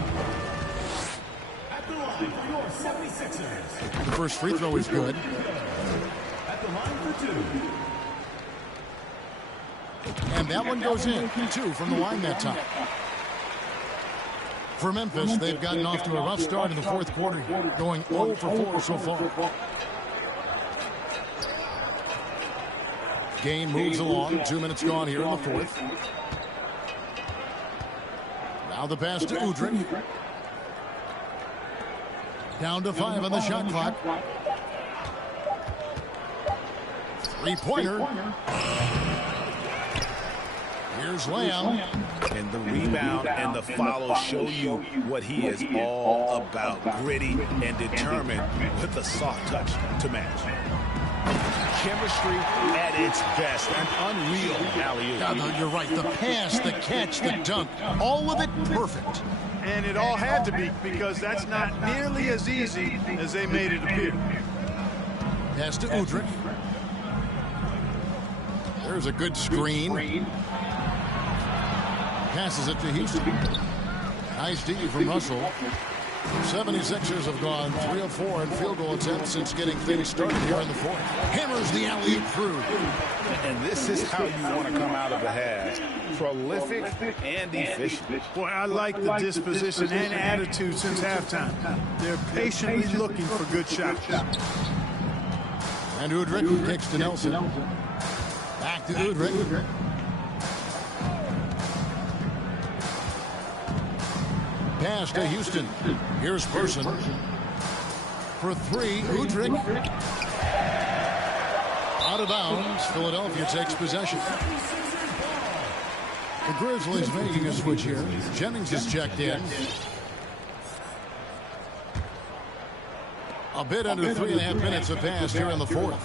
At the line for your 76ers. The first free throw is good. At the line for 2. And that one goes in. 2 from the line that time. For Memphis, they've gotten off to a rough start in the fourth quarter, going 0 for 4 so far. Game moves along. 2 minutes gone here in the fourth. Now the pass to Udrih. Down to 5 on the shot clock. Three-pointer. Here's Lamb. And the rebound and the follow show you what he is all about. Gritty and determined with a soft touch to match. Chemistry at its best. An unreal alley-oop. Yeah, you're right. The pass, the catch, the dunk, all of it perfect. And it all had to be, because that's not nearly as easy as they made it appear. Pass to Udrih. There's a good screen. Passes it to Houston. Nice D from Russell. 76ers have gone 3 of 4 in field goal attempts since getting things started here in the fourth. Hammers the alley-oop through. And this is how you want to come out of the half. Prolific and efficient. Boy, I like the disposition and attitude since halftime. They're patiently looking for good shots. And Udrih kicks to Nelson. Back to Udrih. pass to Houston. Here's Person. For three, Udrich. Out of bounds. Philadelphia takes possession. The Grizzlies making a switch here. Jennings is checked in. A bit under 3.5 minutes have passed here in the fourth.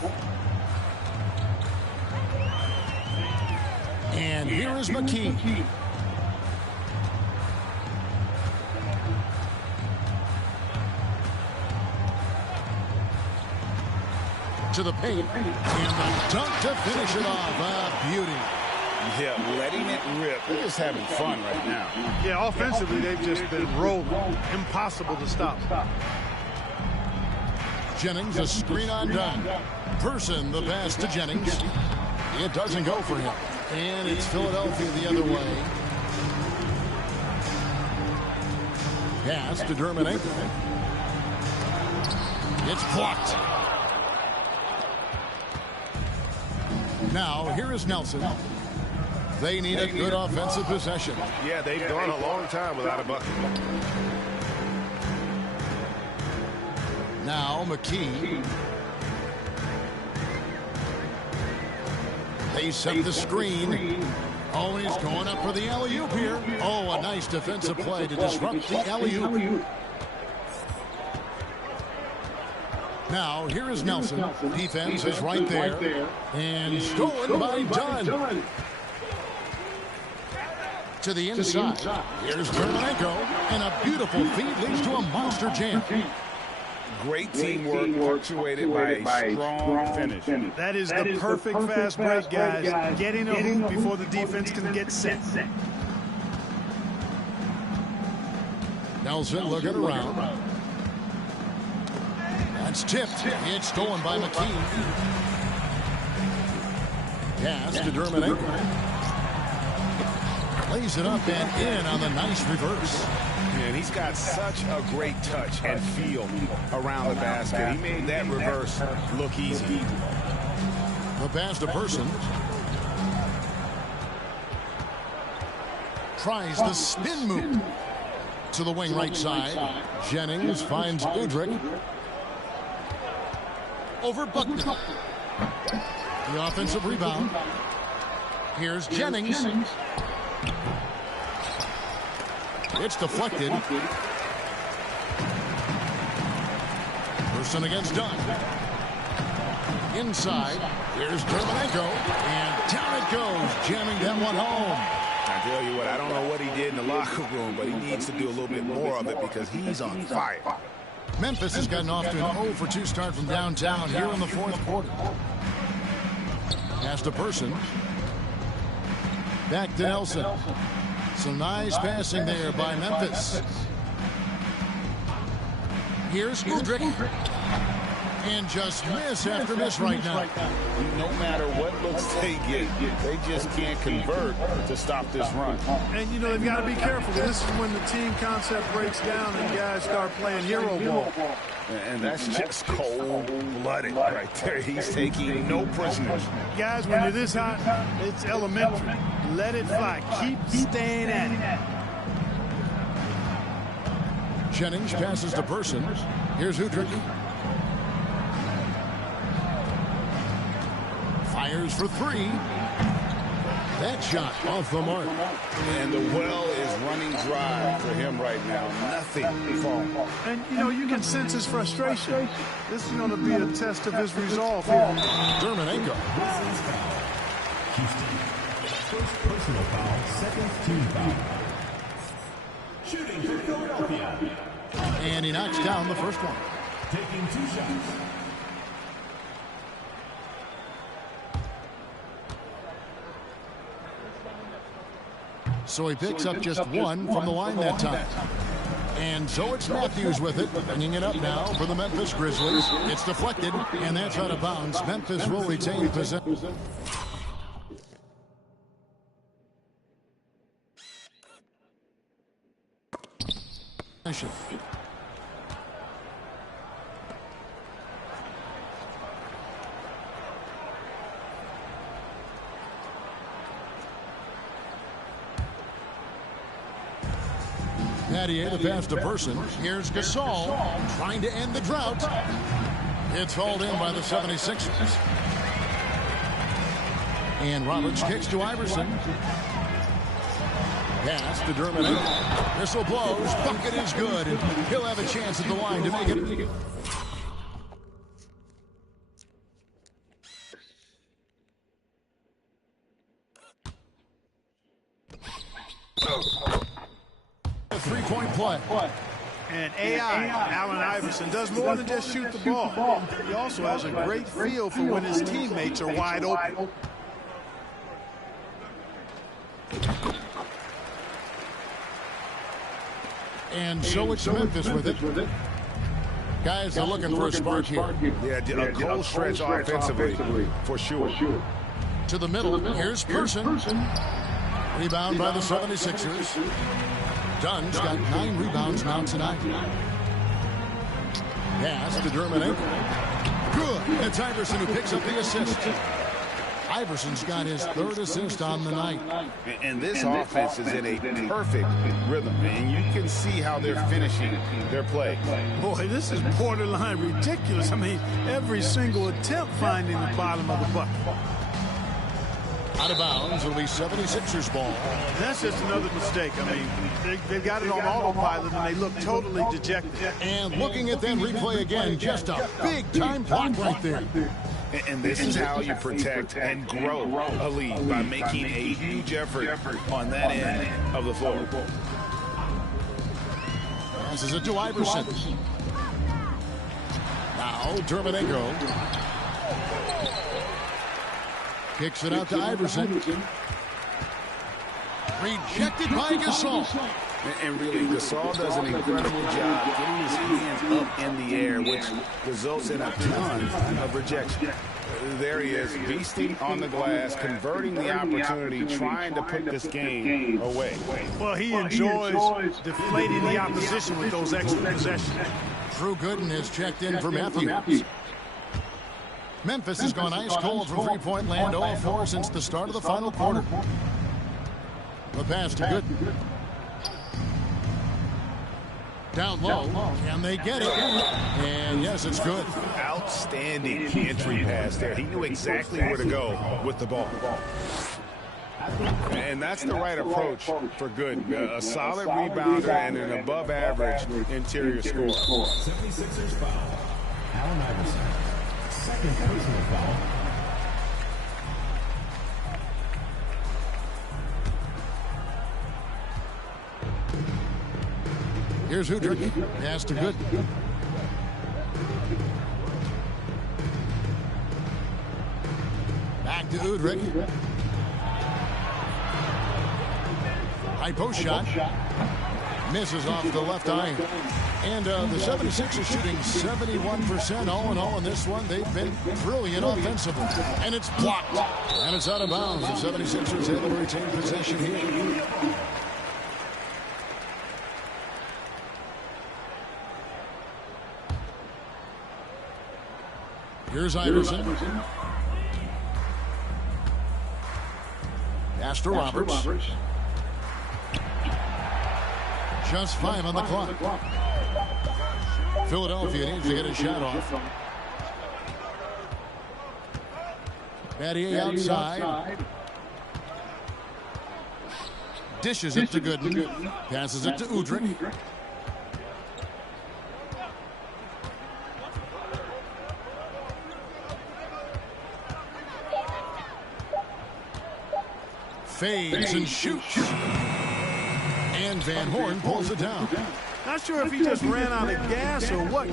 And here is McKee. To the paint. And the dunk to finish it off. A beauty. Yeah, letting it rip. They're just having fun right now. Yeah, offensively, they've just been rolling. Impossible to stop. Jennings, a screen on done. Person, the pass to Jennings. It doesn't go for him. And it's Philadelphia the other way. Pass to Dermanenko. It's blocked. Now, here is Nelson. They need a good offensive possession. Yeah, they've gone a long time without a bucket. Now, McKee. They set the screen. Oh, he's going up for the alley-oop here. Oh, a nice defensive play to disrupt the alley-oop. Now, here is Nelson. Defense is right there. And stolen by Dunn. To the inside. Here's Dermanenko. And a beautiful feed leads to a monster jam. Great teamwork punctuated by a strong finish. That is the perfect fast break, guys. Getting a hoop before the defense can get set. Nelson looking around. That's tipped. It's stolen by McKee. Pass to Dermanenko. Lays it up and in on the nice reverse. And he's got such a great touch and feel around the basket. He made that reverse look easy. The pass to Person. Tries the spin move. To the wing right side. Jennings finds Udrich. Over Buckner. The offensive rebound. Here's Jennings. It's deflected. Person against Dunn. Inside. Here's Dermanenko. And down it goes. Jamming that one home. I tell you what, I don't know what he did in the locker room, but he needs to do a little bit more of it because he's on fire. Memphis has gotten off to an 0 for 2 start from downtown here in the fourth quarter. Pass to Person. Back to Nelson. Some nice passing there by Memphis. Here's Udrich. And just miss after miss right now. No matter what looks they get, they just can't convert to stop this run. And, you know, they've got to be careful. This is when the team concept breaks down and guys start playing hero ball. And that's just cold-blooded right there. He's taking no prisoners. Guys, when you're this hot, it's elementary. Let it fly. Keep staying at it. Jennings passes to Person. Here's Udrich. Fires for three. That shot off the mark. And the well is running dry for him right now. Nothing falling. And, you know, you can sense his frustration. This is going to be a test of his resolve here. Dermanenko. Houston. First personal foul, second team foul. Shooting for Philadelphia. And he knocks down the first one. Taking 2 shots. So he picks up just one from the line that time. And so it's Matthews with it, bringing it up now for the Memphis Grizzlies. It's deflected, and that's out of bounds. Memphis will retain possession. Battier, the pass to Person. Here's Gasol trying to end the drought. It's hauled in by the 76ers. And Roberts kicks to Iverson. Pass to Dermot. Whistle blows. Bucket is good. And he'll have a chance at the line to make it. A three-point play. And AI, Allen Iverson, does more than just shoot the ball. He also has a great feel for when his teammates are wide open. And so it's Memphis with it. Guys are looking for a spark here. Yeah, a cold stretch offensively, for sure. To the middle. Here's Person. Rebound by the 76ers. Dunn's got 9 rebounds now tonight. Pass to Dermot. Good. It's Iverson who picks up the assist. Iverson's got his 3rd assist on the night. And this offense is in a perfect rhythm, and you can see how they're finishing their play. Boy, this is borderline ridiculous. I mean, every single attempt finding the bottom of the bucket. Out of bounds will be 76ers ball. That's just another mistake. I mean, they've got it on autopilot, and they look totally dejected. And looking at that replay again, just a big-time block right there. And this is how you protect and grow a lead, by making a huge effort on that end of the floor. Passes it to Iverson. Now, Dermot. Kicks it out to Iverson. Rejected by Gasol. And really, Gasol does an incredible job getting his hands up in the air, which results in a ton of rejection. There he is, beasting on the glass, converting the opportunity, trying to put this game away. Well, he enjoys deflating the opposition with those extra possessions. Drew Gooden has checked in for Matthews. Memphis has gone ice cold from three-point land, 0-4 since the start of the final quarter. The pass to Gooden. Down low, and they get it. And yes, it's good. Outstanding entry pass there. He knew exactly where to go with the ball. And that's the right approach for Gooden. A solid rebounder and an above-average interior scorer. 76ers foul. Allen Iverson. Second personal foul. Here's Udrich. Pass to Gooden. Back to Udrich. High post shot. Misses off the left eye. And the 76ers shooting 71% all in all in this one. They've been brilliant offensively. And it's blocked. And it's out of bounds. The 76ers able to retain possession here. Here's Iverson. Pass to Roberts. Just 5 on the clock. Philadelphia needs to get a shot off. Battier outside. Dishes it to Gooden. Passes it to Udrich. Fades and shoots. And Van Horn pulls it down. Not sure if he just ran out of gas or what.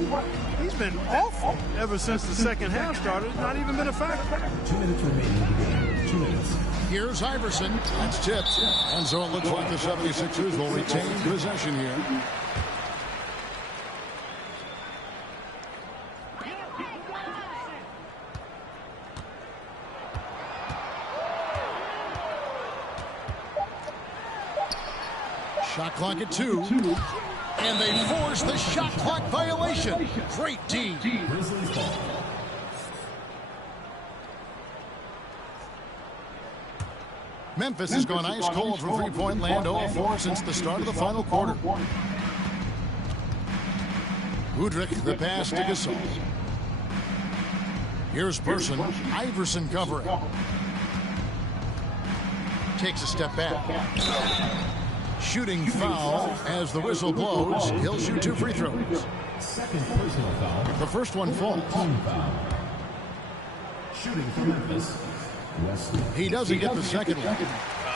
He's been awful ever since the second half started. Not even been a factor. 2 minutes remaining in the game. 2 minutes. Here's Iverson. That's tipped. And so it looks like the 76ers will retain possession here. Shot clock at 2. And they force the shot clock violation. Great D. Grizzlies ball. Memphis has gone ice cold from three-point land, 0-4 since the start of the final quarter. Udrich, the pass to Gasol. Here's Person. Iverson covering. Takes a step back. Shooting foul as the whistle blows. He'll shoot 2 free throws. Second personal foul. The first one falls. Team foul. Shooting for Memphis. Wesley. He doesn't get the second one.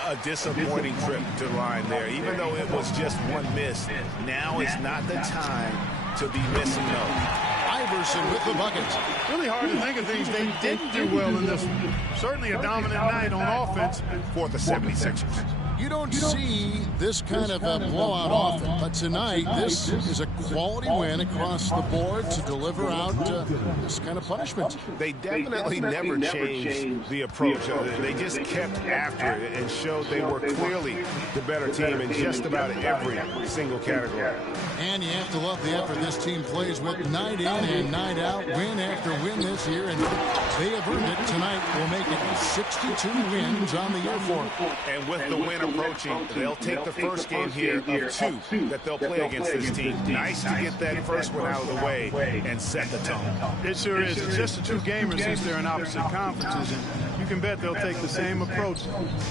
A disappointing trip to the line there. Even though it was just one miss, now is not the time to be missing those. Iverson with the bucket. Really hard to think of things they didn't do well in this one. Certainly a dominant night on offense For the 76ers. You don't see this kind of a blowout often, but tonight this is a quality win across the board to deliver out this kind of punishment. They definitely never changed the approach. They just kept after it and showed they were clearly the better team in just about every single category. And you have to love the effort this team plays with night in and night out, win after win this year, and they have earned it. Tonight will make it 62 wins on the year for them. And with the win approaching, they'll take the first game here of 2 that they'll play against this team. Nice to get that first one out of the way and set the tone. It sure is. It's just a 2-gamer since they're in opposite conferences, and you can bet they'll take the same approach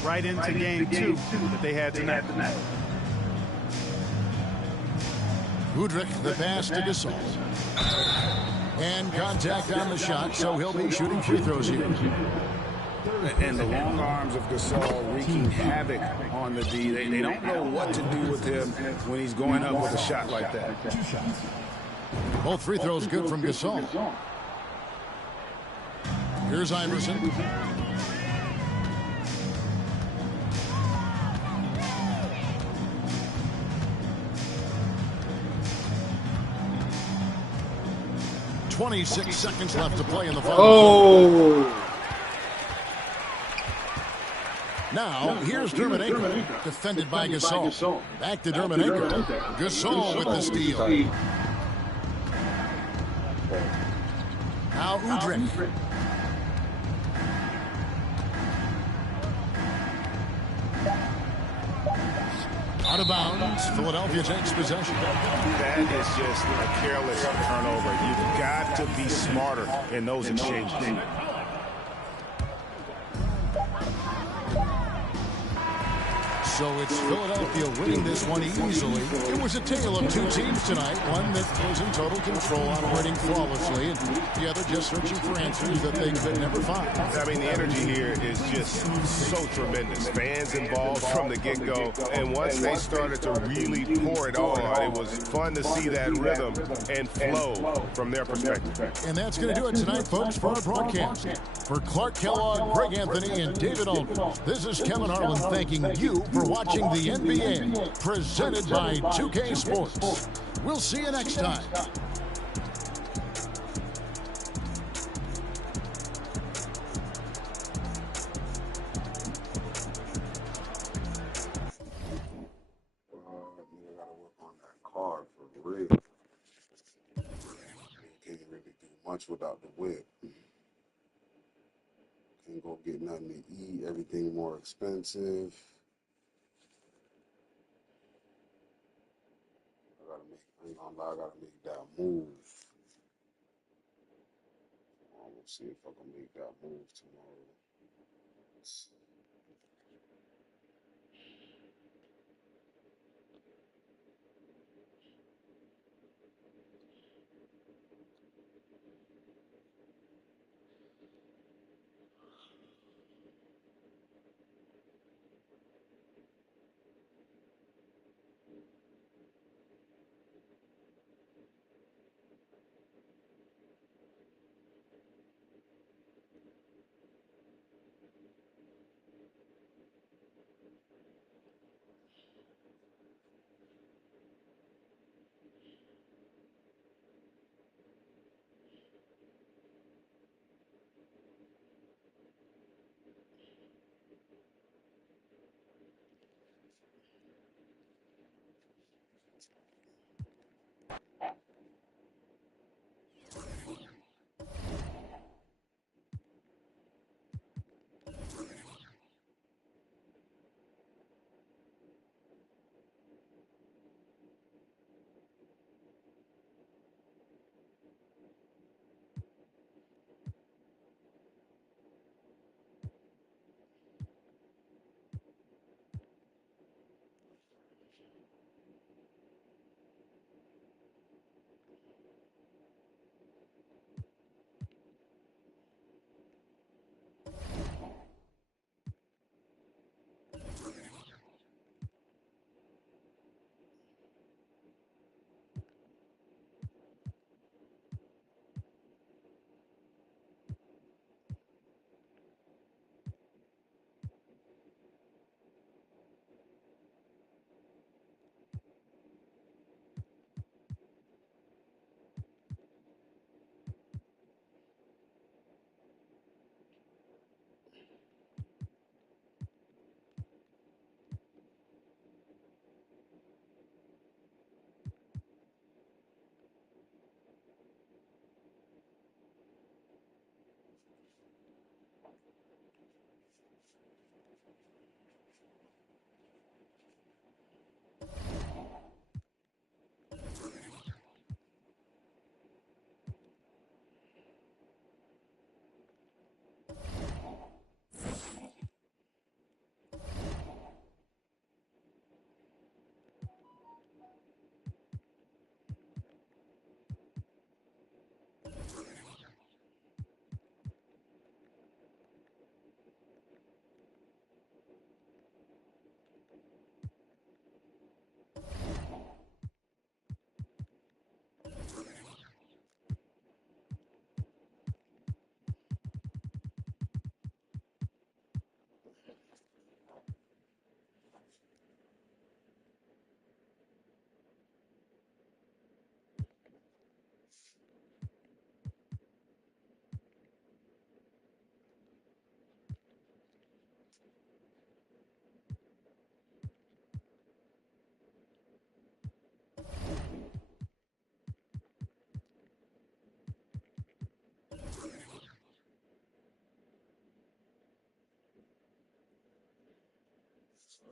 right into game 2 that they had tonight. Udrich, the pass to Gasol. And contact on the shot, so he'll be shooting free throws here. And the long arms of Gasol wreaking havoc on the D. They don't know what to do with him when he's going up with a shot like that. 2 shots. Both free throws good from Gasol. Here's Iverson. .26 seconds left to play in the final. Oh! Now, here's Dermot-Aker, defended by Gasol. Back to Dermot-Aker. Gasol with the steal. Now Udrich. Out of bounds. Philadelphia takes possession. That is just a careless turnover. You've got to be smarter in those exchanges. So it's Philadelphia winning this one easily. It was a tale of 2 teams tonight. One that was in total control, operating flawlessly, and the other just searching for answers that they could never find. I mean, the energy here is just so tremendous. Fans involved from the get-go, and once they started to really pour it on, it was fun to see that rhythm and flow from their perspective. And that's going to do it tonight, folks, for our broadcast. For Clark Kellogg, Greg Anthony, and David Aldridge, this is Kevin Harlan thanking you for watching the NBA, presented by 2K Sports. We'll see you next time. You gotta work on that card for real. Can't really do much without the whip. Can't go get nothing to eat. Everything more expensive. I ain't gonna lie, I gotta make that move. We'll see if I can make that move tomorrow. Let's see.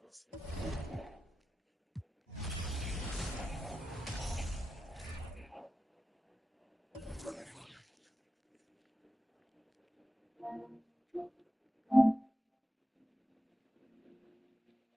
Yes.